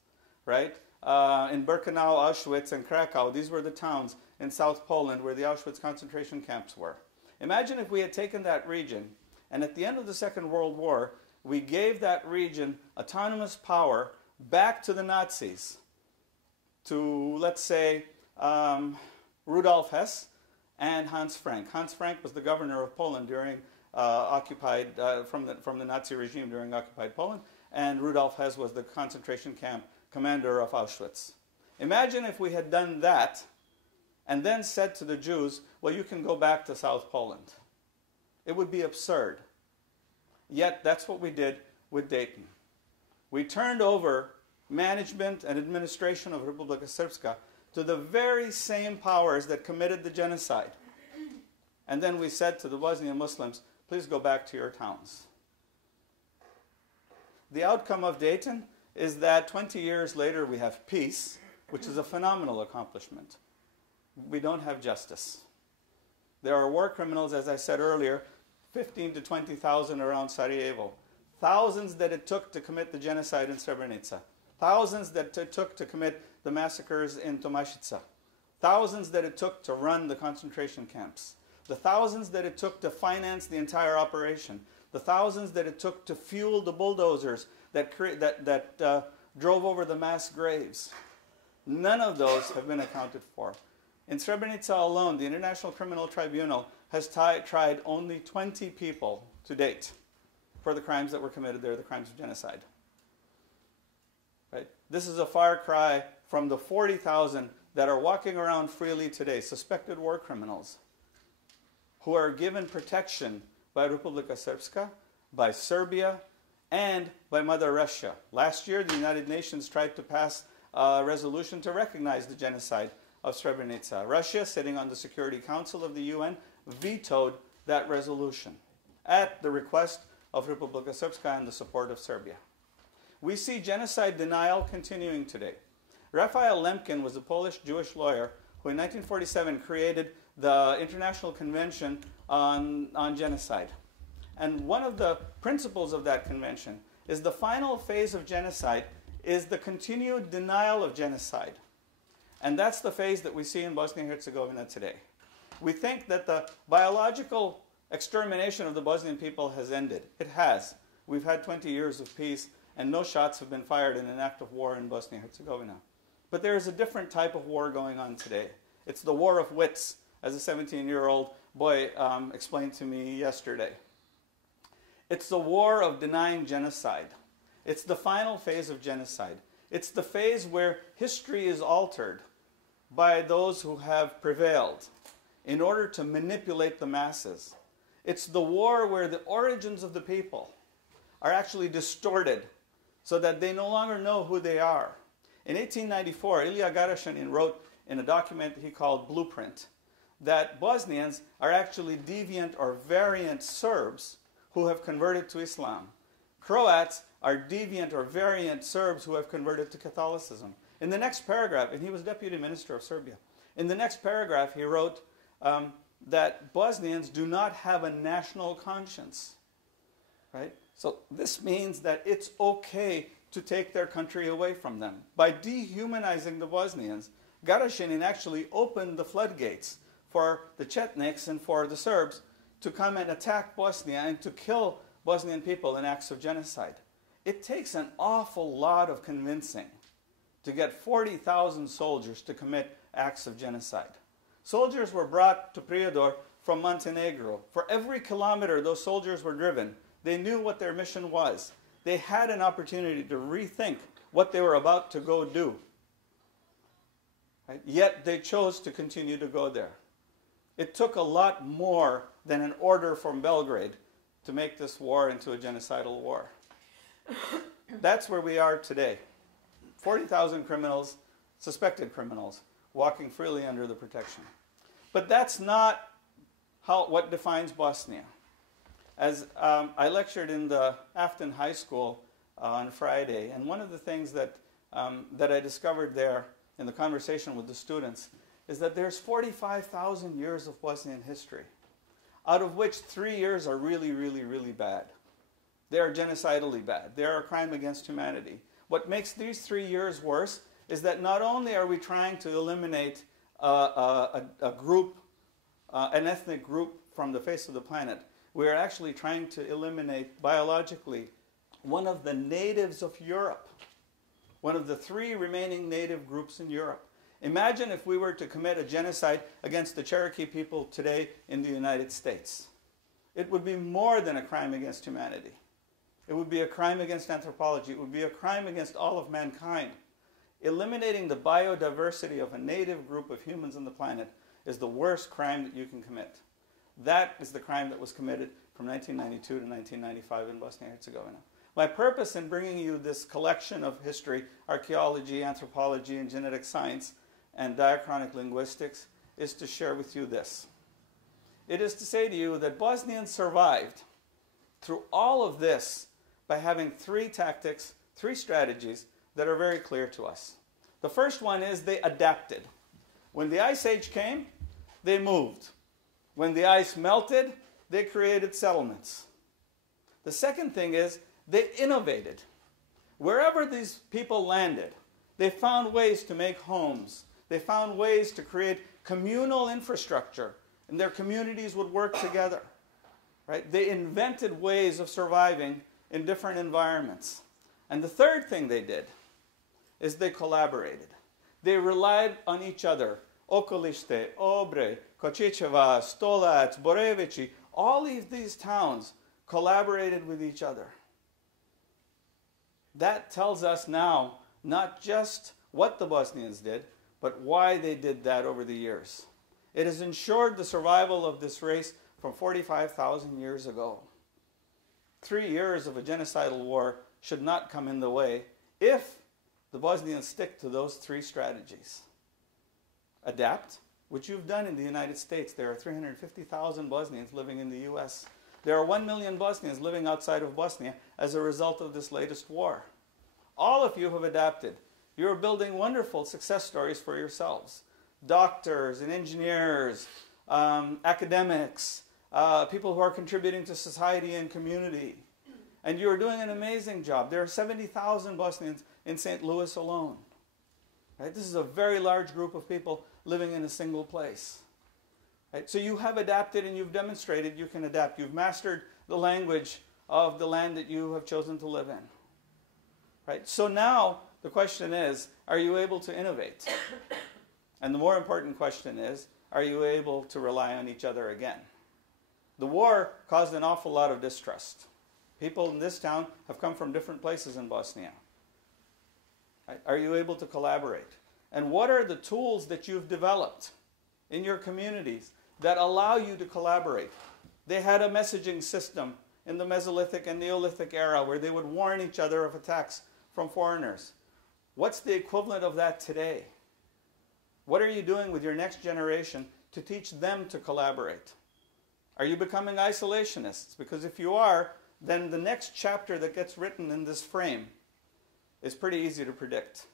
right? In Birkenau, Auschwitz, and Krakow, these were the towns in South Poland where the Auschwitz concentration camps were. Imagine if we had taken that region, and at the end of the Second World War, we gave that region autonomous power back to the Nazis, to, let's say, Rudolf Hess and Hans Frank. Hans Frank was the governor of Poland during from the Nazi regime during occupied Poland, and Rudolf Hess was the concentration camp commander of Auschwitz. Imagine if we had done that and then said to the Jews, well, you can go back to South Poland. It would be absurd. Yet that's what we did with Dayton. We turned over management and administration of Republika Srpska to the very same powers that committed the genocide. And then we said to the Bosnian Muslims, please go back to your towns. The outcome of Dayton is that 20 years later we have peace, which is a phenomenal accomplishment. We don't have justice. There are war criminals, as I said earlier, 15 to 20,000 around Sarajevo. Thousands that it took to commit the genocide in Srebrenica. Thousands that it took to commit the massacres in Tomašica. Thousands that it took to run the concentration camps. The thousands that it took to finance the entire operation. The thousands that it took to fuel the bulldozers that drove over the mass graves. None of those have been accounted for. In Srebrenica alone, the International Criminal Tribunal has tried only 20 people to date for the crimes that were committed there, the crimes of genocide. Right? This is a far cry from the 40,000 that are walking around freely today, suspected war criminals, who are given protection by Republika Srpska, by Serbia, and by Mother Russia. Last year, the United Nations tried to pass a resolution to recognize the genocide of Srebrenica. Russia, sitting on the Security Council of the UN, vetoed that resolution at the request of Republika Srpska and the support of Serbia. We see genocide denial continuing today. Raphael Lemkin was a Polish Jewish lawyer who in 1947 created the International Convention on Genocide. And one of the principles of that convention is the final phase of genocide is the continued denial of genocide. And that's the phase that we see in Bosnia and Herzegovina today. We think that the biological extermination of the Bosnian people has ended. It has. We've had 20 years of peace, and no shots have been fired in an act of war in Bosnia and Herzegovina. But there is a different type of war going on today. It's the war of wits, as a 17-year-old boy explained to me yesterday. It's the war of denying genocide. It's the final phase of genocide. It's the phase where history is altered by those who have prevailed in order to manipulate the masses. It's the war where the origins of the people are actually distorted so that they no longer know who they are. In 1894, Ilya Garashanin wrote in a document he called Blueprint that Bosnians are actually deviant or variant Serbs who have converted to Islam. Croats are deviant or variant Serbs who have converted to Catholicism. In the next paragraph, and he was Deputy Minister of Serbia, in the next paragraph he wrote that Bosnians do not have a national conscience. Right? So this means that it's okay to take their country away from them. By dehumanizing the Bosnians, Garashinin actually opened the floodgates for the Chetniks and for the Serbs to come and attack Bosnia and to kill Bosnian people in acts of genocide. It takes an awful lot of convincing to get 40,000 soldiers to commit acts of genocide. Soldiers were brought to Prijedor from Montenegro. For every kilometer those soldiers were driven, they knew what their mission was. They had an opportunity to rethink what they were about to go do. Right? Yet they chose to continue to go there. It took a lot more than an order from Belgrade to make this war into a genocidal war. That's where we are today. 40,000 criminals, suspected criminals, walking freely under the protection. But that's not what defines Bosnia. As I lectured in the Afton High School on Friday, and one of the things that I discovered there in the conversation with the students is that there's 45,000 years of Bosnian history, out of which 3 years are really, really, really bad. They are genocidally bad. They are a crime against humanity. What makes these 3 years worse is that not only are we trying to eliminate a group, an ethnic group from the face of the planet, we are actually trying to eliminate biologically one of the natives of Europe, one of the 3 remaining native groups in Europe. Imagine if we were to commit a genocide against the Cherokee people today in the United States. It would be more than a crime against humanity. It would be a crime against anthropology. It would be a crime against all of mankind. Eliminating the biodiversity of a native group of humans on the planet is the worst crime that you can commit. That is the crime that was committed from 1992 to 1995 in Bosnia and Herzegovina. My purpose in bringing you this collection of history, archaeology, anthropology, and genetic science, and diachronic linguistics is to share with you this. It is to say to you that Bosnians survived through all of this by having 3 tactics, 3 strategies that are very clear to us. The first one is they adapted. When the Ice Age came, they moved. When the ice melted, they created settlements. The second thing is they innovated. Wherever these people landed, they found ways to make homes. They found ways to create communal infrastructure, and their communities would work together. Right? They invented ways of surviving in different environments. And the third thing they did is they collaborated. They relied on each other. Okolište, Obre, Kočičeva, Stolac, Borevići, all of these towns collaborated with each other. That tells us now not just what the Bosnians did, but why they did that over the years. It has ensured the survival of this race from 45,000 years ago. 3 years of a genocidal war should not come in the way if the Bosnians stick to those 3 strategies. Adapt, which you've done in the United States. There are 350,000 Bosnians living in the US. There are 1 million Bosnians living outside of Bosnia as a result of this latest war. All of you have adapted. You're building wonderful success stories for yourselves. Doctors and engineers, academics, people who are contributing to society and community. And you're doing an amazing job. There are 70,000 Bosnians in St. Louis alone. Right? This is a very large group of people living in a single place. Right? So you have adapted and you've demonstrated you can adapt. You've mastered the language of the land that you have chosen to live in. Right? So now the question is, are you able to innovate? And the more important question is, are you able to rely on each other again? The war caused an awful lot of distrust. People in this town have come from different places in Bosnia. Are you able to collaborate? And what are the tools that you've developed in your communities that allow you to collaborate? They had a messaging system in the Mesolithic and Neolithic era where they would warn each other of attacks from foreigners. What's the equivalent of that today? What are you doing with your next generation to teach them to collaborate? Are you becoming isolationists? Because if you are, then the next chapter that gets written in this frame is pretty easy to predict.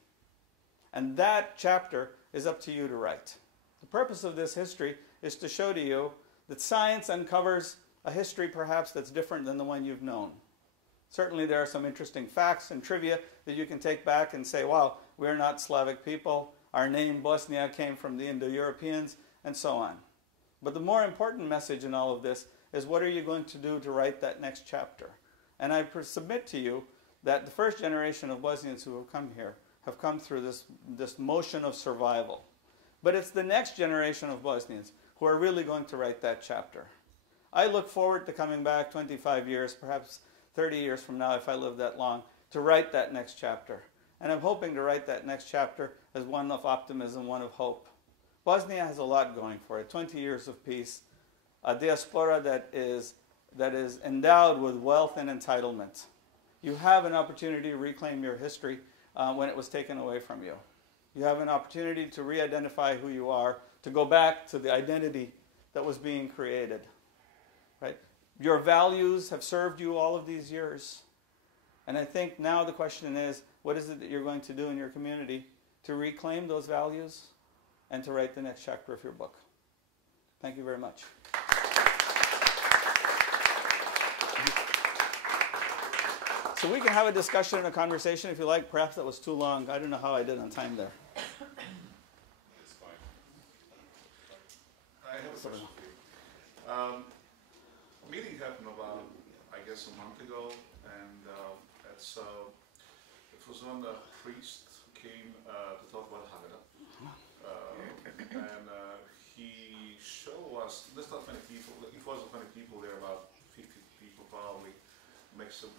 And that chapter is up to you to write. The purpose of this history is to show to you that science uncovers a history perhaps that's different than the one you've known. Certainly there are some interesting facts and trivia that you can take back and say, wow, we're not Slavic people, our name Bosnia came from the Indo-Europeans, and so on. But the more important message in all of this is, what are you going to do to write that next chapter? And I submit to you that the first generation of Bosnians who have come here have come through this motion of survival. But it's the next generation of Bosnians who are really going to write that chapter. I look forward to coming back 25 years, perhaps 30 years from now, if I live that long, to write that next chapter. And I'm hoping to write that next chapter as one of optimism, one of hope. Bosnia has a lot going for it. 20 years of peace, a diaspora that is endowed with wealth and entitlement. You have an opportunity to reclaim your history when it was taken away from you. You have an opportunity to re-identify who you are, to go back to the identity that was being created. Right? Your values have served you all of these years. And I think now the question is, what is it that you're going to do in your community to reclaim those values and to write the next chapter of your book? Thank you very much. So we can have a discussion and a conversation if you like. Perhaps that was too long. I don't know how I did on time there. It's fine. I have a question for you. A meeting happened about, I guess, a month ago, and it was when the priest came to talk about Haggadah. And he showed us, there's not many people, it wasn't many people there, about 50 people probably, mix of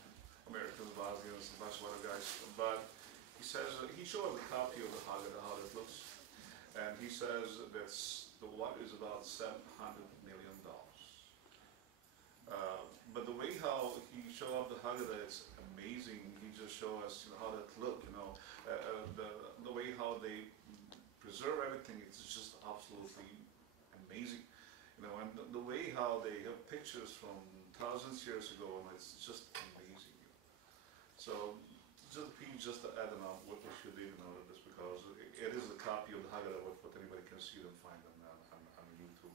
Americans, Bosnians, a bunch of other guys. But he says, he showed us a copy of the Haggadah, how it looks. And he says that the water is about $700 million. But the way how he showed up the Haggadah, it's amazing. He just showed us, how that look, the way how they preserve everything, it's just absolutely amazing. And the way how they have pictures from thousands of years ago, and it's just amazing. So just to add on what we should do know this, because it is a copy of the Haggadah, what anybody can see and find on YouTube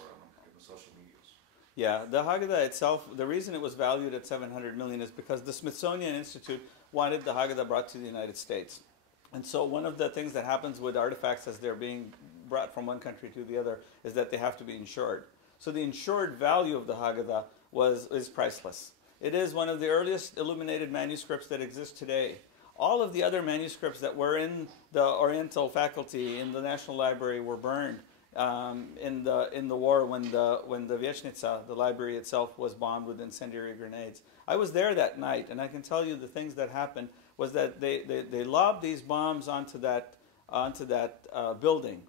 or on the social medias. Yeah, the Haggadah itself, the reason it was valued at $700 million is because the Smithsonian Institute wanted the Haggadah brought to the United States. And so one of the things that happens with artifacts as they're being brought from one country to the other is that they have to be insured. So the insured value of the Haggadah is priceless. It is one of the earliest illuminated manuscripts that exist today. All of the other manuscripts that were in the Oriental faculty in the National Library were burned in the war when the Viecnica, the library itself, was bombed with incendiary grenades. I was there that night, and I can tell you the things that happened was that they lobbed these bombs onto that building.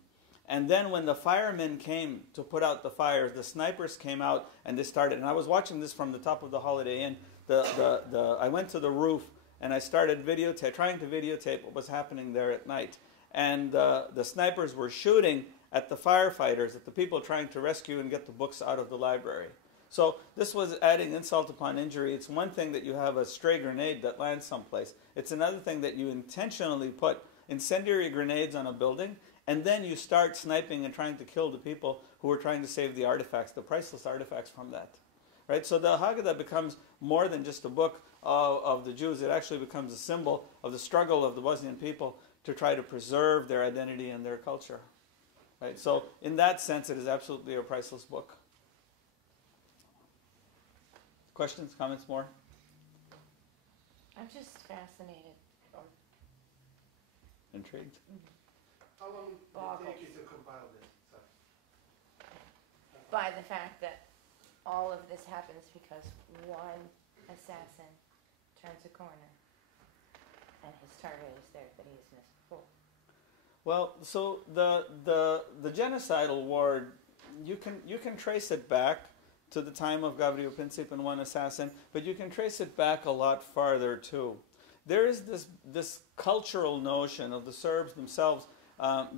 And then when the firemen came to put out the fires, the snipers came out and they started. And I was watching this from the top of the Holiday Inn. I went to the roof and I started trying to videotape what was happening there at night. And the snipers were shooting at the firefighters, at the people trying to rescue and get the books out of the library. So this was adding insult upon injury. It's one thing that you have a stray grenade that lands someplace. It's another thing that you intentionally put incendiary grenades on a building, and then you start sniping and trying to kill the people who are trying to save the artifacts, the priceless artifacts from that. Right? So the Haggadah becomes more than just a book of the Jews. It actually becomes a symbol of the struggle of the Bosnian people to try to preserve their identity and their culture. Right? So in that sense, it is absolutely a priceless book. Questions, comments, more? I'm just fascinated. Intrigued? How long did it take you to compile this stuff? By the fact that all of this happens because one assassin turns a corner and his target is there, but he is missed before. Well, so the genocidal war, you can trace it back to the time of Gavrilo Princip and one assassin, but you can trace it back a lot farther too. There is this cultural notion of the Serbs themselves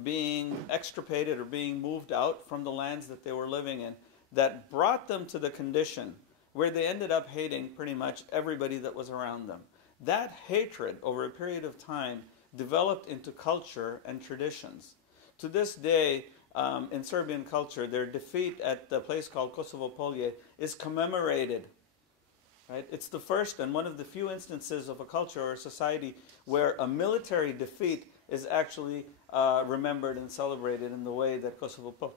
being extirpated or being moved out from the lands that they were living in, that brought them to the condition where they ended up hating pretty much everybody that was around them. That hatred over a period of time developed into culture and traditions. To this day, in Serbian culture, their defeat at the place called Kosovo Polje is commemorated. Right? It's the first and one of the few instances of a culture or a society where a military defeat is actually remembered and celebrated in the way that Kosovo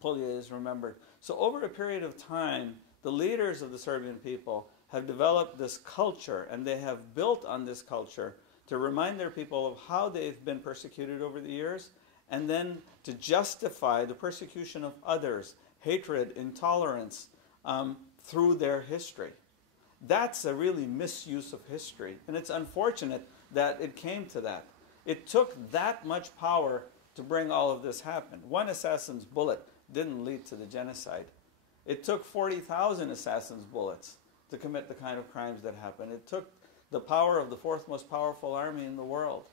Polje is remembered. So over a period of time, the leaders of the Serbian people have developed this culture, and they have built on this culture to remind their people of how they've been persecuted over the years, and then to justify the persecution of others, hatred, intolerance, through their history. That's a really misuse of history, and it's unfortunate that it came to that. It took that much power to bring all of this happen. One assassin's bullet didn't lead to the genocide. It took 40,000 assassins' bullets to commit the kind of crimes that happened. It took the power of the fourth most powerful army in the world.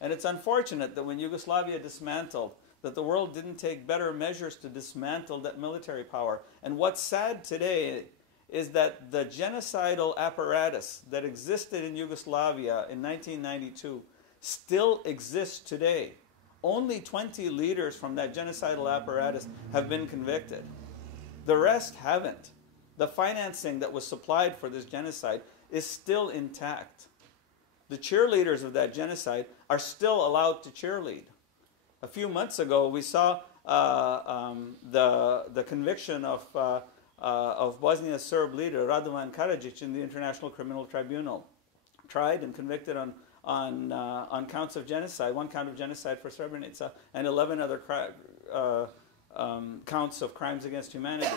And it's unfortunate that when Yugoslavia dismantled, that the world didn't take better measures to dismantle that military power. And what's sad today is that the genocidal apparatus that existed in Yugoslavia in 1992 still exists today. Only 20 leaders from that genocidal apparatus have been convicted. The rest haven't. The financing that was supplied for this genocide is still intact. The cheerleaders of that genocide are still allowed to cheerlead. A few months ago, we saw the conviction of Bosnia's Serb leader Radovan Karadzic in the International Criminal Tribunal, tried and convicted on counts of genocide, one count of genocide for Srebrenica, and 11 other counts of crimes against humanity.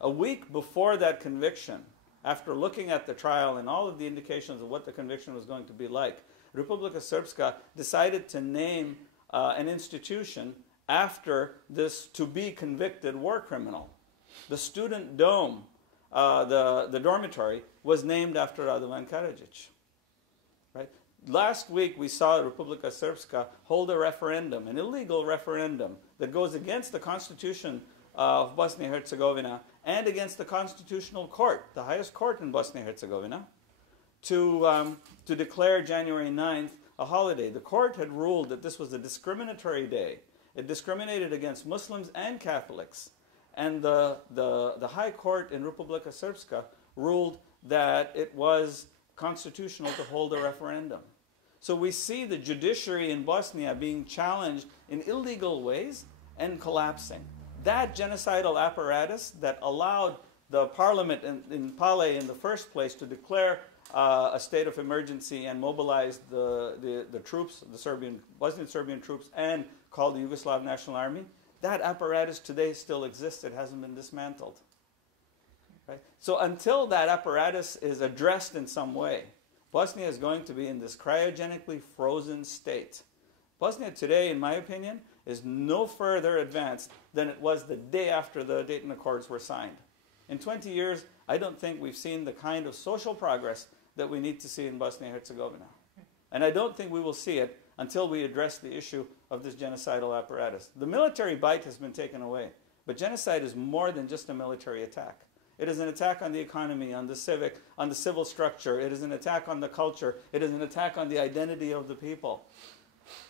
A week before that conviction, after looking at the trial and all of the indications of what the conviction was going to be like, Republika Srpska decided to name an institution after this to-be-convicted war criminal. The student dome, the dormitory, was named after Radovan Karadzic. Right? Last week we saw Republika Srpska hold a referendum, an illegal referendum, that goes against the constitution of Bosnia and Herzegovina and against the constitutional court, the highest court in Bosnia and Herzegovina, to declare January 9th a holiday. The court had ruled that this was a discriminatory day. It discriminated against Muslims and Catholics. And the high court in Republika Srpska ruled that it was constitutional to hold a referendum. So we see the judiciary in Bosnia being challenged in illegal ways and collapsing. That genocidal apparatus that allowed the parliament in Pale in the first place to declare a state of emergency and mobilize the troops, the Bosnian Serbian troops, and call the Yugoslav National Army, that apparatus today still exists. It hasn't been dismantled. Right? So until that apparatus is addressed in some way, Bosnia is going to be in this cryogenically frozen state. Bosnia today, in my opinion, is no further advanced than it was the day after the Dayton Accords were signed. In 20 years, I don't think we've seen the kind of social progress that we need to see in Bosnia and Herzegovina. And I don't think we will see it until we address the issue of this genocidal apparatus. The military bite has been taken away, but genocide is more than just a military attack. It is an attack on the economy, on the civil structure. It is an attack on the culture. It is an attack on the identity of the people.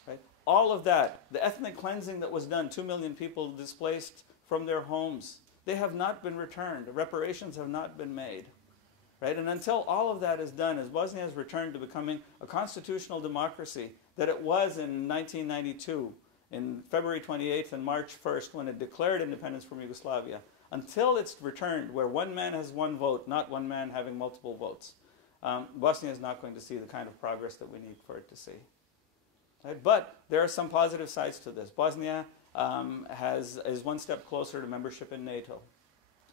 Right? All of that, the ethnic cleansing that was done, 2 million people displaced from their homes, they have not been returned. Reparations have not been made. Right? And until all of that is done, as Bosnia has returned to becoming a constitutional democracy that it was in 1992, in February 28th and March 1st, when it declared independence from Yugoslavia, until it's returned where one man has one vote, not one man having multiple votes, Bosnia is not going to see the kind of progress that we need for it to see. Right? But there are some positive sides to this. Bosnia is one step closer to membership in NATO.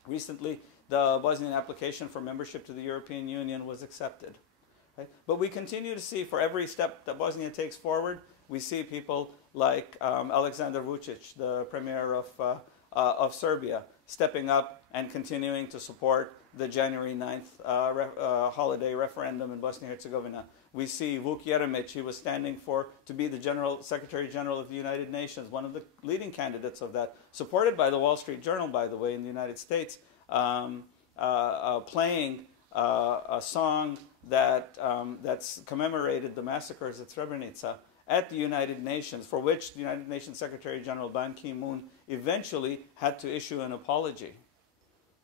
Recently, the Bosnian application for membership to the European Union was accepted. Right? But we continue to see, for every step that Bosnia takes forward, we see people like Aleksandar Vučić, the premier of Serbia, stepping up and continuing to support the January 9th holiday referendum in Bosnia-Herzegovina. We see Vuk Jeremić, he was standing to be the Secretary General of the United Nations, one of the leading candidates of that, supported by the Wall Street Journal, by the way, in the United States, playing a song that's commemorated the massacres at Srebrenica at the United Nations, for which the United Nations Secretary General Ban Ki-moon eventually had to issue an apology.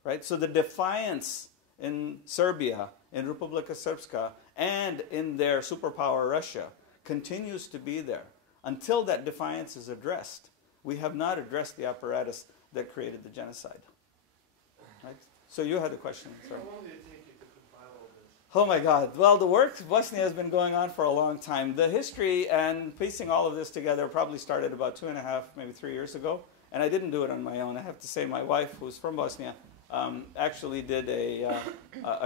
Right? So the defiance in Serbia, in Republika Srpska, and in their superpower Russia continues to be there. Until that defiance is addressed, we have not addressed the apparatus that created the genocide. Right? So you had a question. Sorry. How long did it take you to compile all this? Oh my God. Well, the work in Bosnia has been going on for a long time. The history and piecing all of this together probably started about 2.5, maybe 3 years ago. And I didn't do it on my own. I have to say my wife, who's from Bosnia, actually did a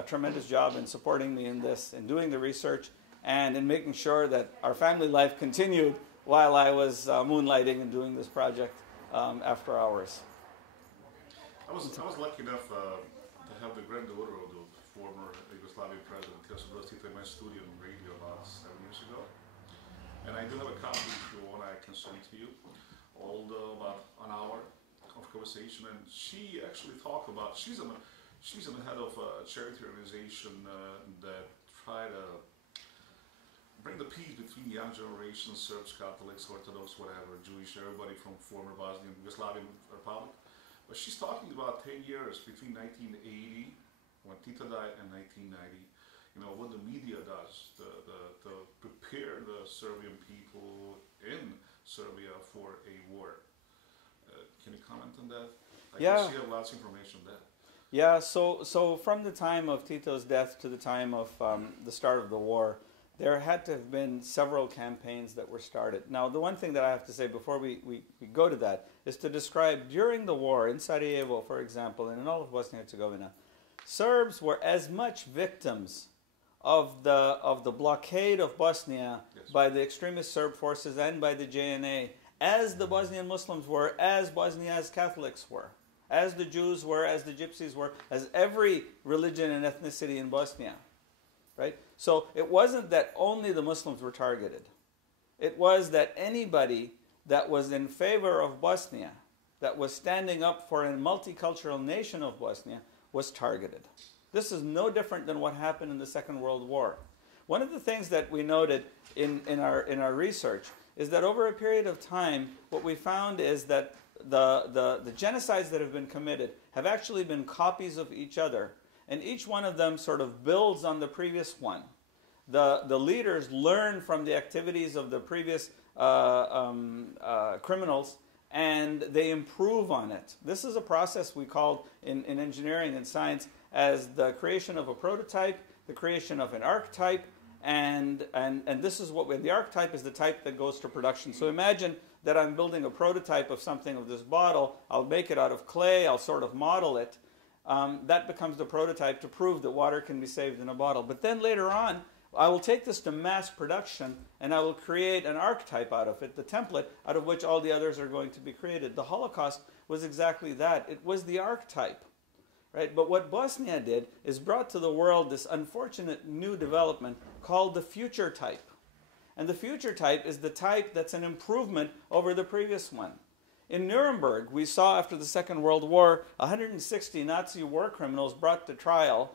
tremendous job in supporting me in this, in doing the research, and in making sure that our family life continued while I was moonlighting and doing this project after hours. I was lucky enough to have the granddaughter of the former Yugoslavian president, Mirza-Bosnia, in my studio on radio about 7 years ago. And I do have a copy if you want, I can send to you. About an hour of conversation, and she actually talked about, she's in the head of a charity organization that try to bring the peace between young generations, Serbs, Catholics, Orthodox, whatever, Jewish, everybody from former Bosnian Yugoslavian Republic. But she's talking about 10 years between 1980, when Tito died, and 1990. You know, what the media does to prepare the Serbian people in Serbia for a war. Can you comment on that? I guess you have lots of information on that. Yeah, so from the time of Tito's death to the time of the start of the war, there had to have been several campaigns that were started. Now, the one thing that I have to say before we go to that is to describe during the war in Sarajevo, for example, and in all of Bosnia-Herzegovina, Serbs were as much victims of the blockade of Bosnia by the extremist Serb forces and by the JNA as the Bosnian Muslims were, as Bosnia's Catholics were, as the Jews were, as the Gypsies were, as every religion and ethnicity in Bosnia. Right? So it wasn't that only the Muslims were targeted. It was that anybody that was in favor of Bosnia, that was standing up for a multicultural nation of Bosnia, was targeted. This is no different than what happened in the Second World War. One of the things that we noted in our research is that over a period of time, what we found is that the genocides that have been committed have actually been copies of each other, and each one of them sort of builds on the previous one. The leaders learn from the activities of the previous criminals, and they improve on it. This is a process we called in engineering and science as the creation of a prototype, the creation of an archetype, and this is what the archetype is the type that goes to production. So imagine that I'm building a prototype of something of this bottle. I'll make it out of clay. I'll sort of model it. That becomes the prototype to prove that water can be saved in a bottle. But then later on, I will take this to mass production, and I will create an archetype out of it, the template out of which all the others are going to be created. The Holocaust was exactly that. It was the archetype. Right? But what Bosnia did is brought to the world this unfortunate new development called the future type. And the future type is the type that's an improvement over the previous one. In Nuremberg, we saw after the Second World War 160 Nazi war criminals brought to trial.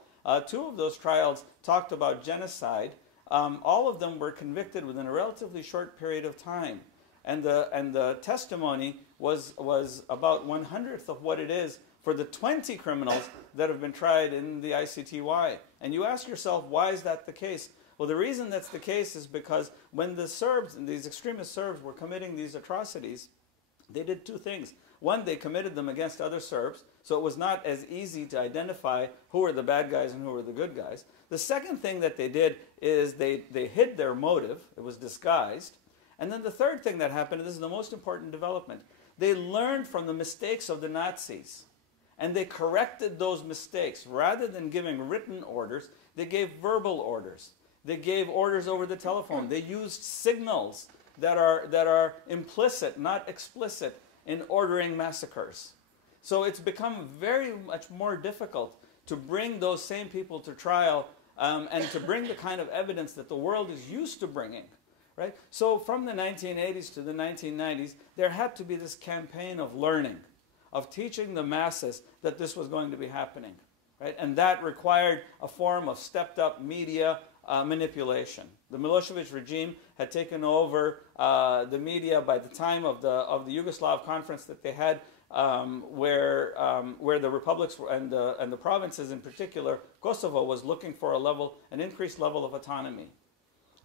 Two of those trials talked about genocide. All of them were convicted within a relatively short period of time. And the testimony was about 1/100th of what it is for the 20 criminals that have been tried in the ICTY. And you ask yourself, why is that the case? Well, the reason that's the case is because when the Serbs, these extremist Serbs, were committing these atrocities, they did two things. One, they committed them against other Serbs, so it was not as easy to identify who were the bad guys and who were the good guys. The second thing that they did is they hid their motive. It was disguised. And then the third thing that happened, and this is the most important development, they learned from the mistakes of the Nazis. And they corrected those mistakes. Rather than giving written orders, they gave verbal orders. They gave orders over the telephone. They used signals that are implicit, not explicit, in ordering massacres. So it's become very much more difficult to bring those same people to trial and to bring the kind of evidence that the world is used to bringing. Right? So from the 1980s to the 1990s, there had to be this campaign of learning, of teaching the masses that this was going to be happening. Right? And that required a form of stepped-up media manipulation. The Milosevic regime had taken over the media by the time of the Yugoslav conference that they had, where the republics and the provinces in particular, Kosovo was looking for an increased level of autonomy.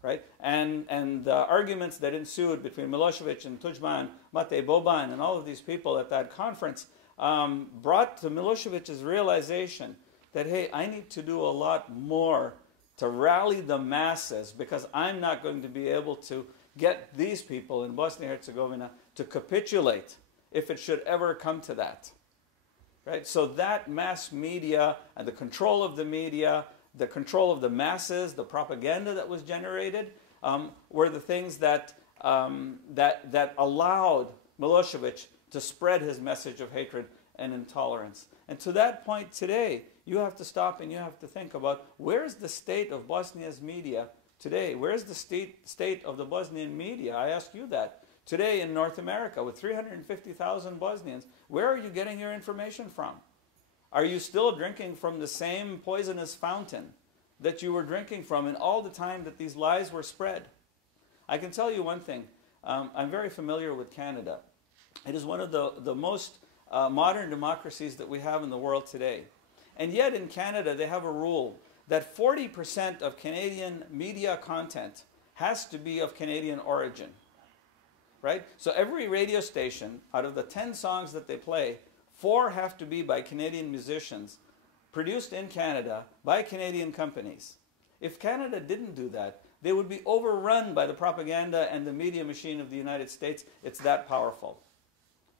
Right? And the arguments that ensued between Milosevic and Tudjman, Mate Boban, and all of these people at that conference brought to Milosevic's realization that, hey, I need to do a lot more to rally the masses because I'm not going to be able to get these people in Bosnia-Herzegovina to capitulate if it should ever come to that. Right? So that mass media and the control of the media, the control of the masses, the propaganda that was generated, were the things that allowed Milosevic to spread his message of hatred and intolerance. And to that point today, you have to stop and you have to think about, where's the state of Bosnia's media today? Where's the state of the Bosnian media? I ask you that. Today in North America, with 350,000 Bosnians, where are you getting your information from? Are you still drinking from the same poisonous fountain that you were drinking from in all the time that these lies were spread? I can tell you one thing. I'm very familiar with Canada. It is one of the most modern democracies that we have in the world today. And yet in Canada, they have a rule that 40% of Canadian media content has to be of Canadian origin. Right? So every radio station, out of the 10 songs that they play, 4 have to be by Canadian musicians, produced in Canada by Canadian companies. If Canada didn't do that, they would be overrun by the propaganda and the media machine of the United States. It's that powerful.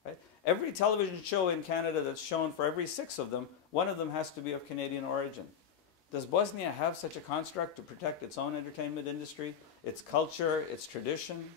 Right? Every television show in Canada that's shown, for every 6 of them, 1 of them has to be of Canadian origin. Does Bosnia have such a construct to protect its own entertainment industry, its culture, its tradition?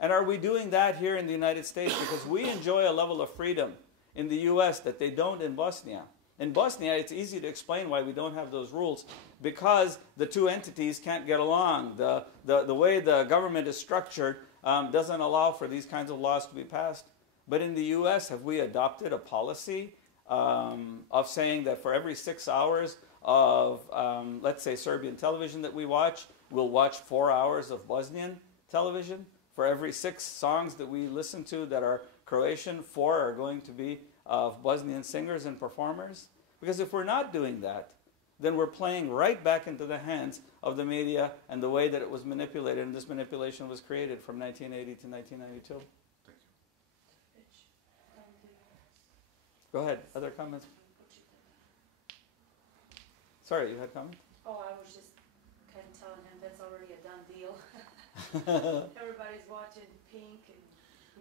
And are we doing that here in the United States? Because we enjoy a level of freedom in the US that they don't in Bosnia. In Bosnia, it's easy to explain why we don't have those rules, because the two entities can't get along. The way the government is structured doesn't allow for these kinds of laws to be passed. But in the US, have we adopted a policy of saying that for every 6 hours of, let's say, Serbian television that we watch, we'll watch 4 hours of Bosnian television? For every 6 songs that we listen to that are Croatian, 4 are going to be of Bosnian singers and performers? Because if we're not doing that, then we're playing right back into the hands of the media and the way that it was manipulated, and this manipulation was created from 1980 to 1992. Thank you. Go ahead. Other comments? Sorry, you had a comment? Oh, I was just kind of telling him that's already a done deal. Everybody's watching Pink and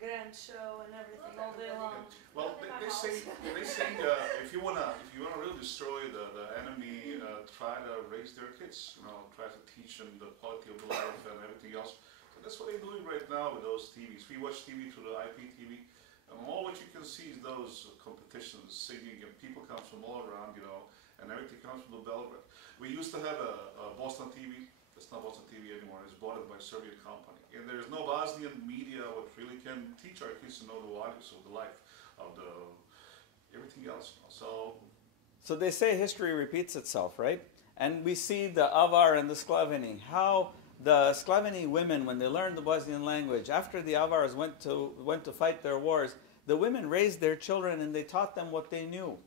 Grand Show and everything all day long. Well, they say if you wanna really destroy the enemy, try to raise their kids. Try to teach them the quality of life and everything else. So that's what they're doing right now with those TVs. We watch TV through the IPTV, and all what you can see is those competitions, singing, and people come from all around, and everything comes from the Belgrade. We used to have a BOSNATV. It's not BOSNATV anymore. It's bought by a Serbian company. And there's no Bosnian media which really can teach our kids to know the values of the life, of everything else. So they say history repeats itself, right? And we see the Avar and the Sklaveni. How the Sklaveni women, when they learned the Bosnian language, after the Avars went to fight their wars, the women raised their children and they taught them what they knew.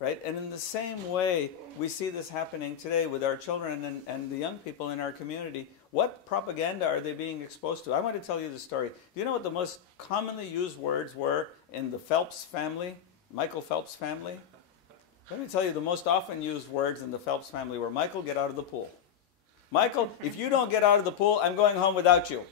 Right? And in the same way, we see this happening today with our children and the young people in our community. What propaganda are they being exposed to? I want to tell you the story. Do you know what the most commonly used words were in the Phelps family, Michael Phelps family? Let me tell you, the most often used words in the Phelps family were, Michael, get out of the pool. Michael, if you don't get out of the pool, I'm going home without you.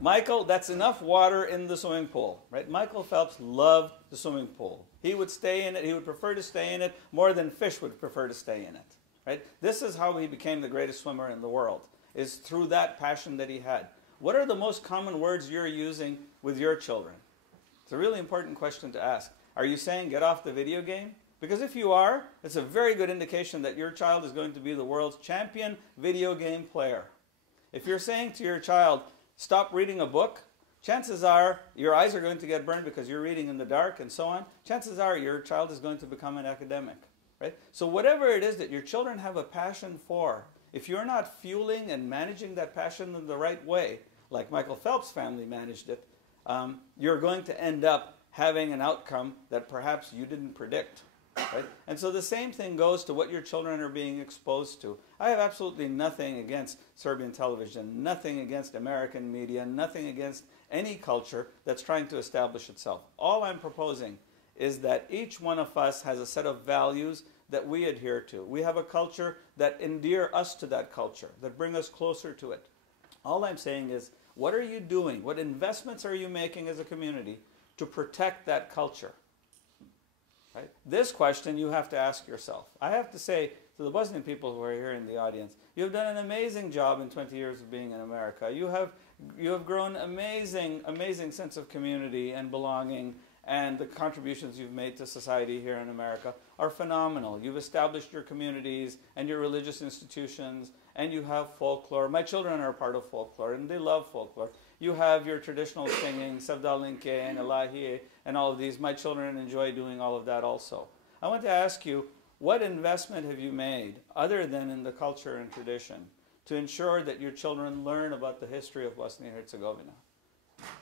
Michael, that's enough water in the swimming pool. Right? Michael Phelps loved the swimming pool. He would stay in it. He would prefer to stay in it more than fish would prefer to stay in it. Right? This is how he became the greatest swimmer in the world, is through that passion that he had. What are the most common words you're using with your children? It's a really important question to ask. Are you saying get off the video game? Because if you are, it's a very good indication that your child is going to be the world's champion video game player. If you're saying to your child, stop reading a book, chances are your eyes are going to get burned because you're reading in the dark and so on. Chances are your child is going to become an academic. Right? So whatever it is that your children have a passion for, if you're not fueling and managing that passion in the right way, like Michael Phelps' family managed it, you're going to end up having an outcome that perhaps you didn't predict. Right? And so the same thing goes to what your children are being exposed to. I have absolutely nothing against Serbian television, nothing against American media, nothing against any culture that's trying to establish itself. All I'm proposing is that each one of us has a set of values that we adhere to. We have a culture that endear us to that culture, that bring us closer to it. All I'm saying is, what are you doing? What investments are you making as a community to protect that culture? Right? This question you have to ask yourself. I have to say to the Bosnian people who are here in the audience, you've done an amazing job in 20 years of being in America. You have grown amazing sense of community and belonging, and the contributions you've made to society here in America are phenomenal. You've established your communities and your religious institutions, and you have folklore. My children are part of folklore, and they love folklore. You have your traditional singing, Sevdalinke and Elahiye, and all of these. My children enjoy doing all of that also. I want to ask you, what investment have you made, other than in the culture and tradition, to ensure that your children learn about the history of Bosnia and Herzegovina?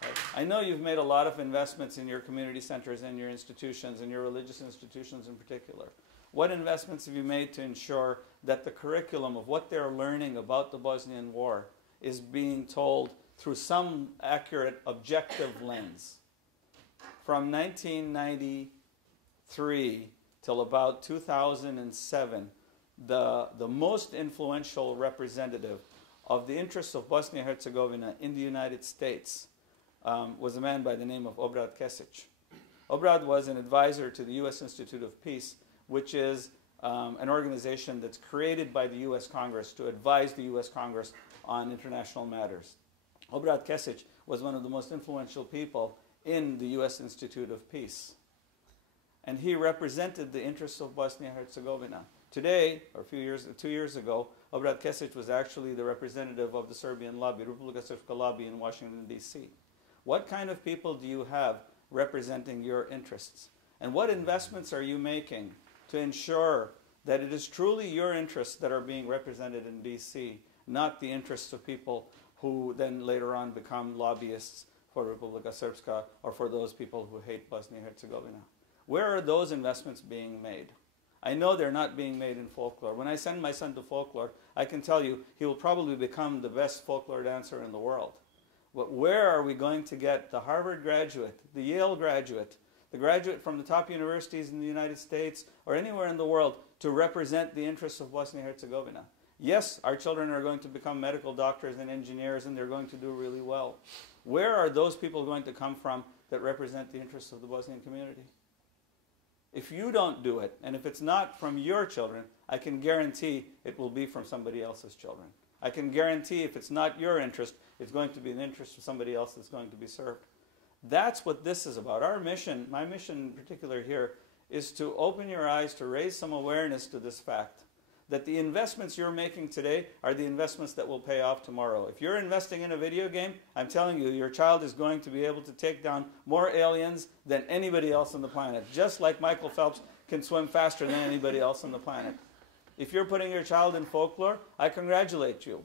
Right? I know you've made a lot of investments in your community centers and your institutions, and your religious institutions in particular. What investments have you made to ensure that the curriculum of what they're learning about the Bosnian War is being told through some accurate, objective lens? From 1993 till about 2007, the most influential representative of the interests of Bosnia and Herzegovina in the United States was a man by the name of Obrad Kesic. Obrad was an advisor to the U.S. Institute of Peace, which is an organization that's created by the U.S. Congress to advise the U.S. Congress on international matters. Obrad Kesic was one of the most influential people in the U.S. Institute of Peace. And he represented the interests of Bosnia and Herzegovina. Today, or 2 years ago, Obrad Kesic was actually the representative of the Serbian lobby, Republika Srpska lobby in Washington, D.C. What kind of people do you have representing your interests? And what investments are you making to ensure that it is truly your interests that are being represented in D.C., not the interests of people who then later on become lobbyists for Republika Srpska or for those people who hate Bosnia and Herzegovina? Where are those investments being made? I know they're not being made in folklore. When I send my son to folklore, I can tell you he will probably become the best folklore dancer in the world. But where are we going to get the Harvard graduate, the Yale graduate, the graduate from the top universities in the United States or anywhere in the world to represent the interests of Bosnia and Herzegovina? Yes, our children are going to become medical doctors and engineers, and they're going to do really well. Where are those people going to come from that represent the interests of the Bosnian community? If you don't do it, and if it's not from your children, I can guarantee it will be from somebody else's children. I can guarantee if it's not your interest, it's going to be the interest of somebody else that's going to be served. That's what this is about. Our mission, my mission in particular here, is to open your eyes, to raise some awareness to this fact, that the investments you're making today are the investments that will pay off tomorrow. If you're investing in a video game, I'm telling you, your child is going to be able to take down more aliens than anybody else on the planet, just like Michael Phelps can swim faster than anybody else on the planet. If you're putting your child in folklore, I congratulate you.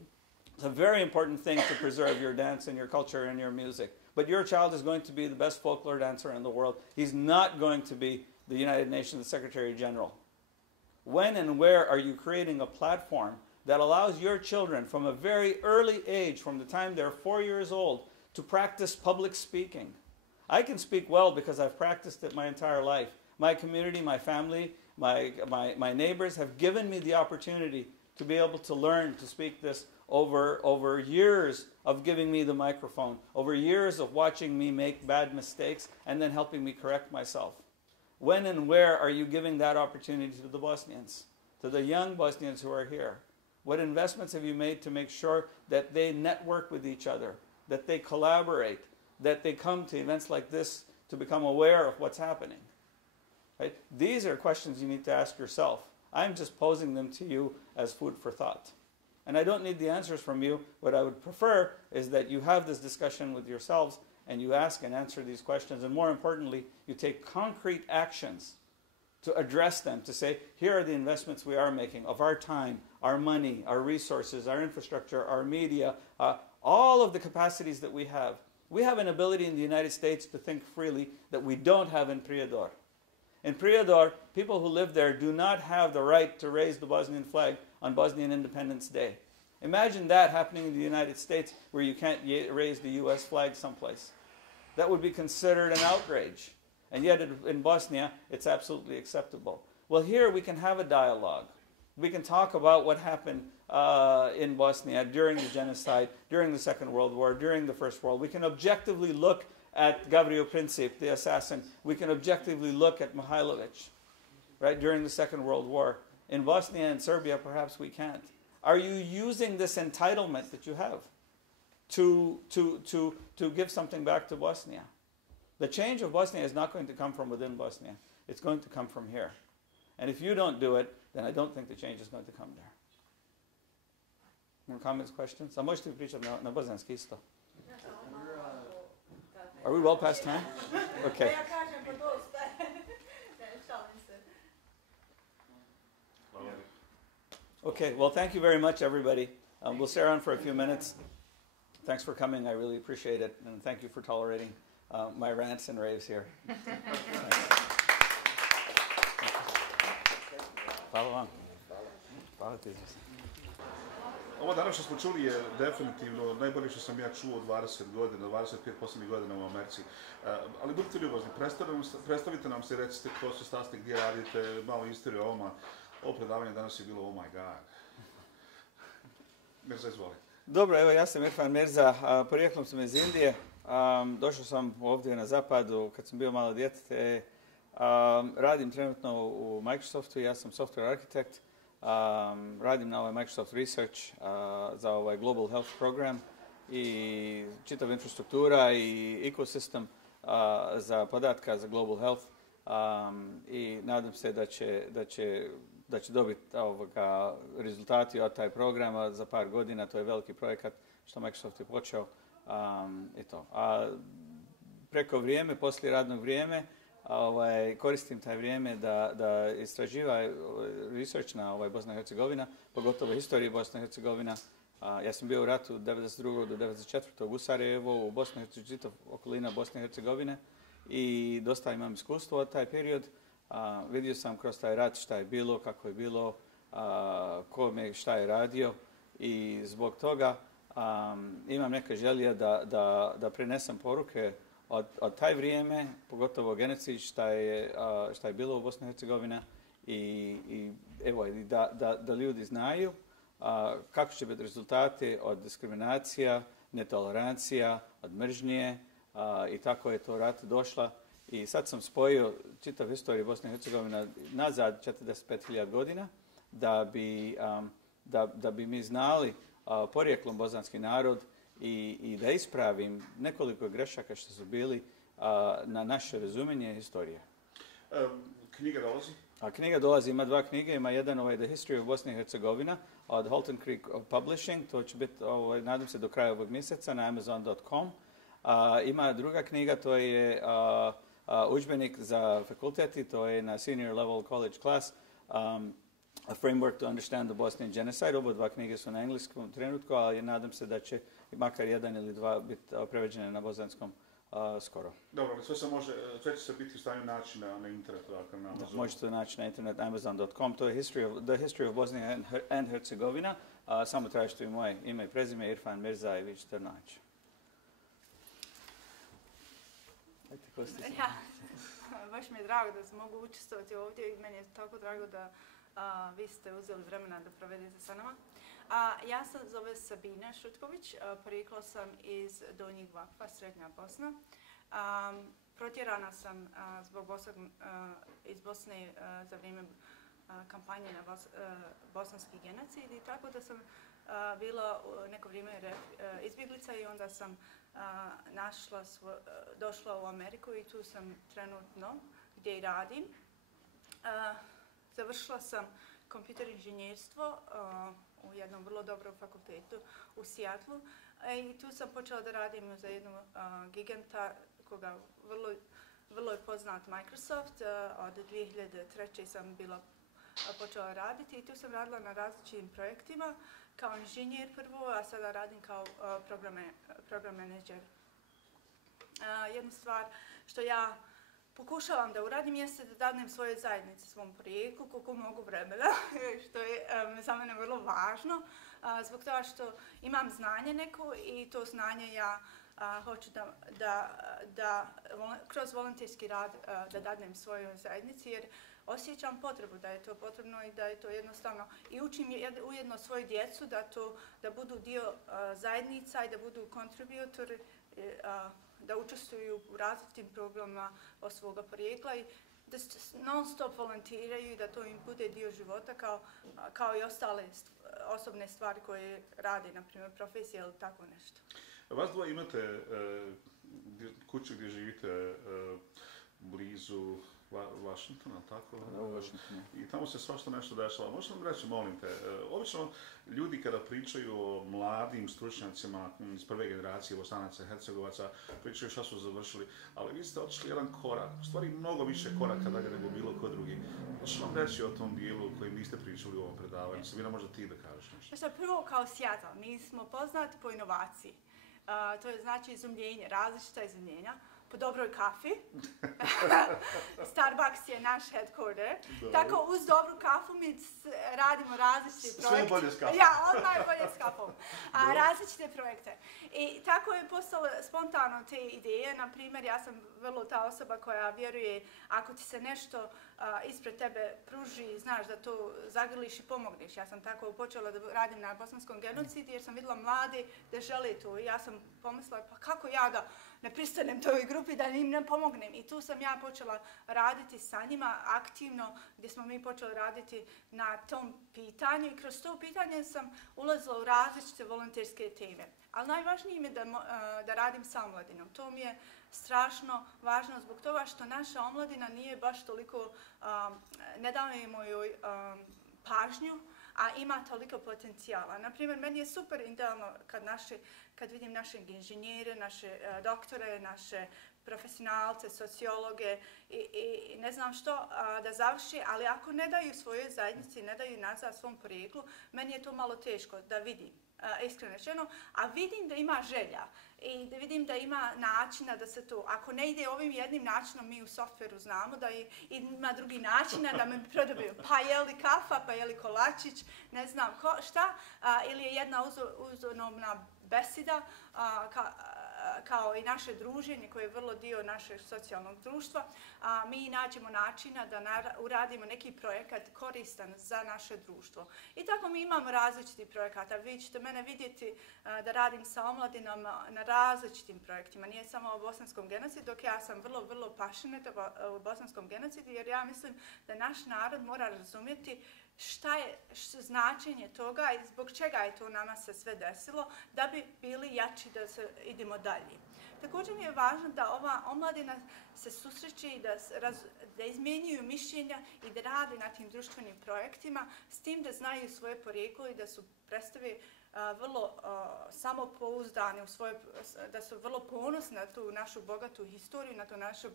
It's a very important thing to preserve your dance and your culture and your music. But your child is going to be the best folklore dancer in the world. He's not going to be the United Nations Secretary General. When and where are you creating a platform that allows your children from a very early age, from the time they're 4 years old, to practice public speaking? I can speak well because I've practiced it my entire life. My community, my family, my neighbors have given me the opportunity to be able to learn to speak this over years of giving me the microphone, over years of watching me make bad mistakes and then helping me correct myself. When and where are you giving that opportunity to the Bosnians, to the young Bosnians who are here? What investments have you made to make sure that they network with each other, that they collaborate, that they come to events like this to become aware of what's happening? Right? These are questions you need to ask yourself. I'm just posing them to you as food for thought. And I don't need the answers from you. What I would prefer is that you have this discussion with yourselves and you ask and answer these questions. And more importantly, you take concrete actions to address them, to say, here are the investments we are making of our time, our money, our resources, our infrastructure, our media, all of the capacities that we have. We have an ability in the United States to think freely that we don't have in Prijedor. In Prijedor, people who live there do not have the right to raise the Bosnian flag on Bosnian Independence Day. Imagine that happening in the United States where you can't raise the US flag someplace. That would be considered an outrage. And yet in Bosnia, it's absolutely acceptable. Well, here we can have a dialogue. We can talk about what happened in Bosnia during the genocide, during the Second World War, during the First World. We can objectively look at Gavrilo Princip, the assassin. We can objectively look at Mihailovic, right, during the Second World War. In Bosnia and Serbia, perhaps we can't. Are you using this entitlement that you have to give something back to Bosnia? The change of Bosnia is not going to come from within Bosnia. It's going to come from here. And if you don't do it, then I don't think the change is going to come there. More comments, questions? A možete pričati na bosanski isto? Are we well past time? Okay. Okay, well, thank you very much, everybody. We'll stay around for a few minutes. Thanks for coming. I really appreciate it. And thank you for tolerating my rants and raves here. Hvala vam. Hvala ti. Ovo danas što smo čuli je definitivno najbolje što sam ja čuo 20 godina, 25 posljednjih godina u Americi. Ali budite ljubazni, predstavite nam se i recite ko su stasni, gdje radite, malo istoriju o ovoma. Ovo predavanje danas je bilo oh my god. Mirza, izvoli. Dobro, evo ja sam Irfan Mirza, porijeklom sam iz Indije. Došao sam ovdje na zapadu kad sam bio malo dijete. Radim trenutno u Microsoftu, ja sam software architect. Radim na ovaj Microsoft Research za ovaj Global Health Program i čitava infrastruktura i ekosistem za podatka za Global Health i nadam se da će dobiti rezultati od taj programa za par godina. To je veliki projekat što Microsoft je počeo i to. A preko vrijeme, poslije radnog vrijeme, koristim taj vrijeme da istraživa research na Bosna i Hercegovina, pogotovo historiji Bosna i Hercegovina. Ja sam bio u ratu od 1992. do 1994. u Sarajevu, u Bosni i Hercegovini, okolina Bosne i Hercegovine i dosta imam iskustvo od taj period. Vidio sam kroz taj rat šta je bilo, kako je bilo, kome šta je radio i zbog toga imam neke želje da prenesem poruke od taj vrijeme, pogotovo genocid šta je bilo u Bosni i Hercegovini i evo, da ljudi znaju kako će biti rezultati od diskriminacija, netolerancija, od mržnje i tako je to rat došla. I sad sam spojio čitav historiju Bosne i Hercegovine nazad 45.000 godina da bi mi znali porijeklom bosanski narod i da ispravim nekoliko grešaka što su bili na naše razumjenje historije. Knjiga dolazi? Knjiga dolazi, ima dva knjige, ima jedan The History of Bosnia and Herzegovina od Halton Creek Publishing, to će biti, nadam se, do kraja ovog mjeseca na Amazon.com. Ima druga knjiga, to je udžbenik za fakultet i to je na Senior Level College Class, A Framework to Understand the Bosnian Genocide. Oba dva knjige su na engleskom trenutku, ali nadam se da će makar jedan ili dva biti prevođene na bosanskom skoro. Dobro, ali sve će se biti u stanju naći na internetu, dakle na Amazonu. Možete naći na internet Amazon.com, to je The History of Bosnia and Herzegovina. Samo tražite moje ime i prezime, Irfan Mirza, i vi ćete naći. Ja, baš mi je drago da se mogu učestvovati ovdje i meni je tako drago da vi ste uzeli vremena da provedete sa nama. Ja se zove Sabina Šutković, porijekla sam iz Donjeg Vakfa, Srednja Bosna. Protjerana sam iz Bosne za vrijeme kampanje na bosanski genocid i tako da sam bila neko vrijeme izbjeglica i onda sam došla u Ameriku i tu sam trenutno gdje i radim. završila sam kompjuter inženjerstvo u jednom vrlo dobrom fakultetu u Seattlu i tu sam počela da radim za jednog giganta koga vrlo je poznat Microsoft. Od 2003. sam počela raditi i tu sam radila na različitim projektima kao inženjer prvo, a sada radim kao program manager. Jedna stvar što ja pokušavam da uradim jeste da dadnem svojoj zajednici, svom projektu, koliko mogu vremena, što je za mene vrlo važno, zbog toga što imam znanje neko i to znanje ja hoću da kroz volonterski rad da dadnem svojoj zajednici, jer osjećam potrebu da je to potrebno i da je to jednostavno. I učim ujedno svoju djecu da budu dio zajednica i da budu kontributori, da učestvuju u različitim programima od svoga porijekla i da non stop volontiraju i da to im bude dio života kao i ostale osobne stvari koje rade, na primjer profesija ili tako nešto. Vas dvoje imate kuću gdje živite blizu Washingtona, tako? U Washingtonu. I tamo se svašta nešto dešava. Možete nam reći, molim te, obično ljudi kada pričaju o mladim stručnjacima iz prve generacije Bosanaca i Hercegovaca, pričaju šta su završili, ali vi ste otišli jedan korak, u stvari mnogo više koraka dalje nego bilo ko drugi. Možete nam reći o tom dijelu kojim niste pričali u ovom predavanju, Sabina, možda ti da kažeš nešto. Prvo kao Seattle, mi smo poznati po inovaciji. To je znači izumljenje, različita izumljenja, po dobroj kafi. Starbucks je naš headquarter. Tako uz dobru kafu mi radimo različite projekte. Sve bolje s kafom. Ja, odmah je bolje s kafom. Različite projekte. I tako je postalo spontano te ideje. Na primjer, ja sam vrlo ta osoba koja vjeruje ako ti se nešto ispred tebe pruži, znaš da to zagrliš i pomogneš. Ja sam tako počela da radim na bosanskom genocidu jer sam vidjela mlade da žele to. I ja sam pomislila pa kako ja da ne pristanem toj grupi da im ne pomognem. I tu sam ja počela raditi sa njima aktivno, gdje smo mi počeli raditi na tom pitanju i kroz to pitanje sam ulazila u različite volonterske teme. Ali najvažnije mi je da radim sa omladinom. To mi je strašno važno zbog toga što naša omladina nije baš toliko, ne dajemo joj pažnju, a ima toliko potencijala. Naprimjer, meni je super idealno kad vidim naše inženjere, naše doktore, naše profesionalce, sociologe i ne znam što da završi, ali ako ne daju svojoj zajednici, ne daju nazad svom porijeklu, meni je to malo teško da vidim, iskreno rečeno, a vidim da ima želja i da vidim da ima načina da se to, ako ne ide ovim jednim načinom, mi u softveru znamo da ima drugi načina da me prodobiju, pa je li kafa, pa je li kolačić, ne znam šta, ili je jedna uzorna besida, kao i naše druženje koje je vrlo dio našeg socijalnog društva, mi nađemo načina da uradimo neki projekat koristan za naše društvo. I tako mi imamo različitih projekata. Vi ćete mene vidjeti da radim sa omladinom na različitim projektima. Nije samo o bosanskom genocidu, dok ja sam vrlo, vrlo passionate o bosanskom genocidu, jer ja mislim da naš narod mora razumjeti šta je značenje toga i zbog čega je to nama se sve desilo, da bi bili jači da idemo dalje. Također mi je važno da ova omladina se susreće i da izmjenjuju mišljenja i da rade na tim društvenim projektima, s tim da znaju svoje porijeklo i da su predstave vrlo samopouzdani, da su vrlo ponosni na tu našu bogatu historiju, na tu našu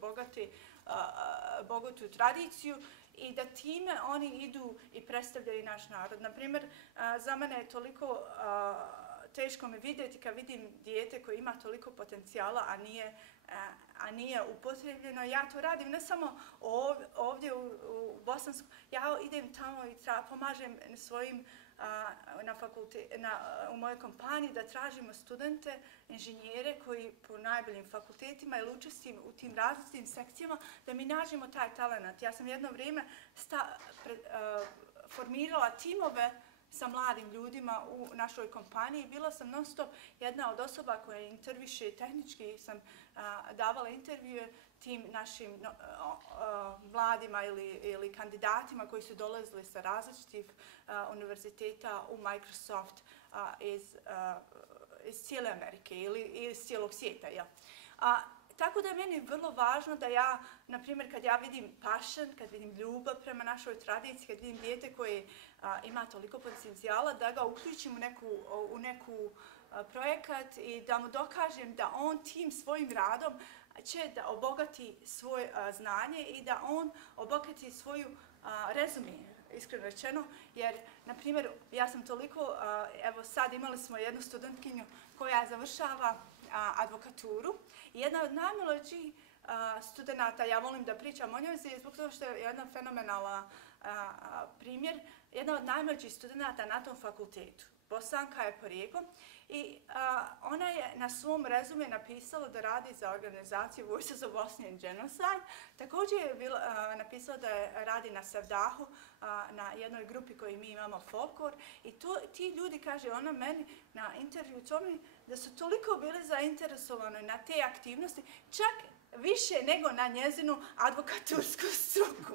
bogatu tradiciju i da time oni idu i predstavljaju naš narod. Naprimjer, za mene je toliko teško me vidjeti kad vidim dijete koje ima toliko potencijala, a nije upotrebljeno. Ja to radim ne samo ovdje u Bosansku, ja idem tamo i pomažem svojim u mojoj kompaniji da tražimo studente, inženjere koji po najboljim fakultetima ili učestvuju u tim različitim sekcijama, da mi nađemo taj talent. Ja sam jedno vrijeme formirala timove sa mladim ljudima u našoj kompaniji. Bila sam non stop jedna od osoba koja intervjuše, tehnički sam davala intervjue tim našim mladima ili kandidatima koji su dolazili sa različitih univerziteta u Microsoft iz cijele Amerike ili iz cijelog svijeta. Tako da je meni vrlo važno da ja, na primjer, kad ja vidim passion, kad vidim ljubav prema našoj tradiciji, kad vidim dijete koje ima toliko potencijala, da ga uključim u neku projekat i da mu dokažem da on tim svojim radom će da obogati svoje znanje i da on obogati svoju rezumi, iskreno rečeno, jer, na primjer, ja sam toliko, evo sad imali smo jednu studentkinju koja završava advokaturu i jedna od najmlađih studenata, ja volim da pričam o njoj zbog toga što je jedna fenomenalna primjer, jedna od najmlađih studenata na tom fakultetu. Bosanka je porijeklom i ona je na svom rezume napisala da radi za organizaciju Voices of Bosnian Genocide. Također je napisala da radi na Sevdahu, na jednoj grupi koju mi imamo folklor. I ti ljudi, kaže ona meni na intervju da su toliko bili zainteresovani na te aktivnosti, čak više nego na njezinu advokatursku struku.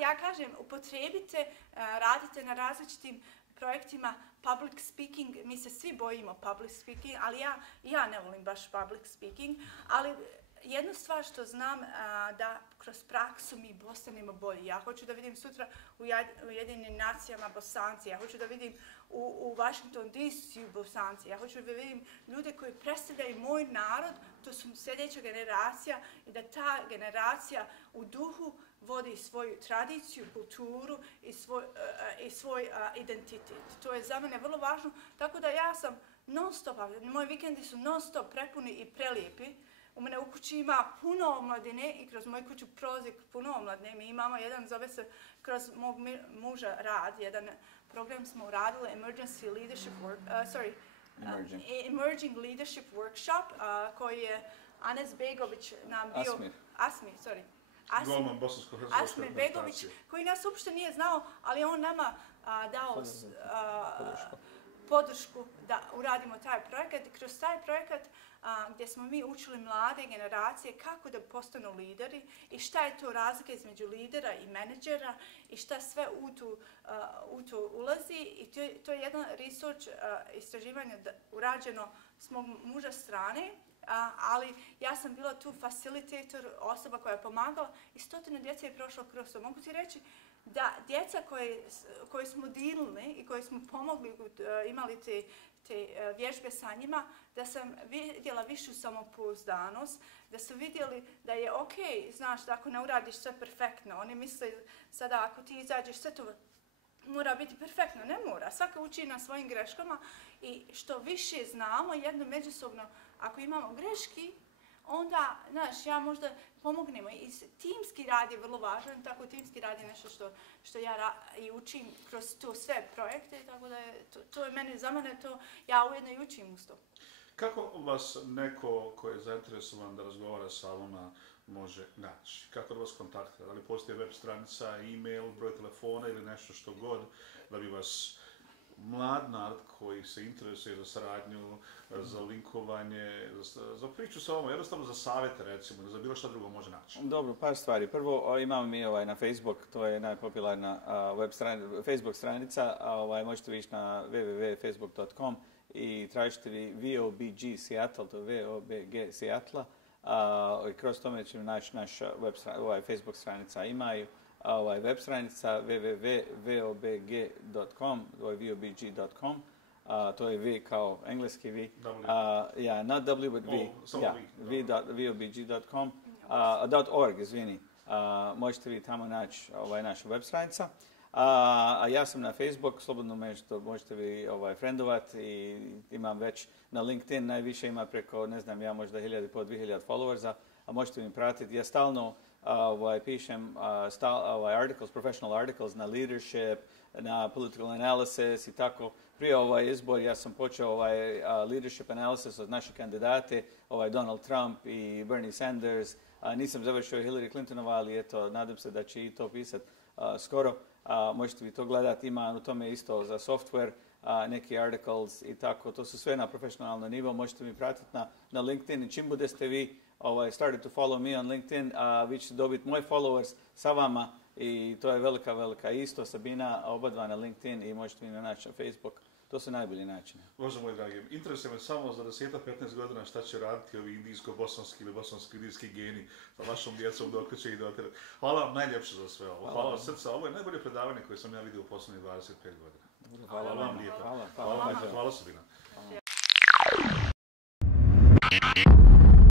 Ja kažem, upotrijebite, radite na različitim projektima public speaking, mi se svi bojimo public speaking, ali ja ne volim baš public speaking, ali jednu stvar što znam da kroz praksu mi postanemo bolji. Ja hoću da vidim sutra u Ujedinjenim nacijama Bosanci, ja hoću da vidim u Washington DC Bosanci, ja hoću da vidim ljude koji predstavljaju moj narod, to su sljedeća generacija i da ta generacija u duhu vodi svoju tradiciju, kulturu i svoj identitet. To je za mene vrlo važno, tako da ja sam non stop, moji vikendi su non stop prepuni i prelijepi. U mene u kući ima puno omladine i kroz moju kuću prolazi puno omladine. Mi imamo jedan, zove se kroz mog muža rad, jedan program smo uradili, Emerging Leadership Workshop, koji je Anes Begović nam bio... Asmir Begović, koji nas uopšte nije znao, ali on nama dao podršku da uradimo taj projekat. I kroz taj projekat gdje smo mi učili mlade generacije kako da postanu lideri i šta je to razlika između lidera i menadžera i šta sve u to ulazi. I to je jedan research istraživanje urađeno s mog muža strane, ali ja sam bila tu facilitator, osoba koja je pomagala i 100 djece je prošlo kroz to. Mogu ti reći da djeca koje smo dilili i koje smo pomogli, imali te vježbe sa njima, da sam vidjela višu samopouzdanost, da su vidjeli da je ok, znaš, da ako ne uradiš sve perfektno. Oni misle sada ako ti izađeš sve to mora biti perfektno, ne mora. Svaka uči na svojim greškama i što više znamo jedno međusobno, ako imamo greški, onda, znaš, ja možda pomognemo. I timski rad je vrlo važan, tako timski rad je nešto što ja i učim kroz to sve projekte, tako da je, to je meni, za mene to, ja ujedno i učim uz to. Kako vas neko ko je zainteresovan da razgovara sa vama može naći? Kako da vas kontaktira? Da li postoji web stranica, e-mail, broj telefona ili nešto što god da bi vas mlad narod koji se interesuje za saradnju, za linkovanje, za priču sa vama, jednostavno za savjete recimo, za bilo što drugo može naći? Dobro, par stvari. Prvo, imamo mi na Facebook, to je najpopularna Facebook stranica, možete vići na www.facebook.com i tražite vi VOBG Seattle, to je VOBG Seattle, i kroz tome ćemo naći naša Facebook stranica. Imaju web stranica www.vobg.com, vobg.com, to je V kao engleski V, not W, but V, vobg.com, .org, izvini, možete vi tamo naći naša web stranica. A ja sam na Facebook, slobodno možete vi friendovat i imam već na LinkedIn, najviše ima preko, ne znam, ja možda 1000-2000 followersa, a možete mi pratiti. Ja stalno pišem articles, professional articles na leadership, na political analysis i tako. Prije izbor ja sam počeo leadership analysis od naše kandidate, Donald Trump i Bernie Sanders. Nisam završio Hillary Clintonova, ali eto, nadam se da će i to pisati skoro. Možete vi to gledati, ima u tome isto za software, neki articles i tako. To su sve na profesionalno nivo. Možete mi pratiti na LinkedIn i čim budete vi started to follow me on LinkedIn, vi ćete dobiti moj followers sa vama i to je velika isto Sabina, obadva na LinkedIn i možete mi naći na Facebook. To su najbolji načini. Bože moj dragi, interesuje me samo za 10-15 godina šta će raditi ovi indijsko-bosanski ili bosansko-indijski geni sa vašom djecom dok će ih dotirati. Hvala vam najljepše za sve ovo. Hvala vam srca. Ovo je najbolje predavanje koje sam ja vidio u posljednjih 25 godina. Hvala vam lijepo. Hvala. Hvala Sabina.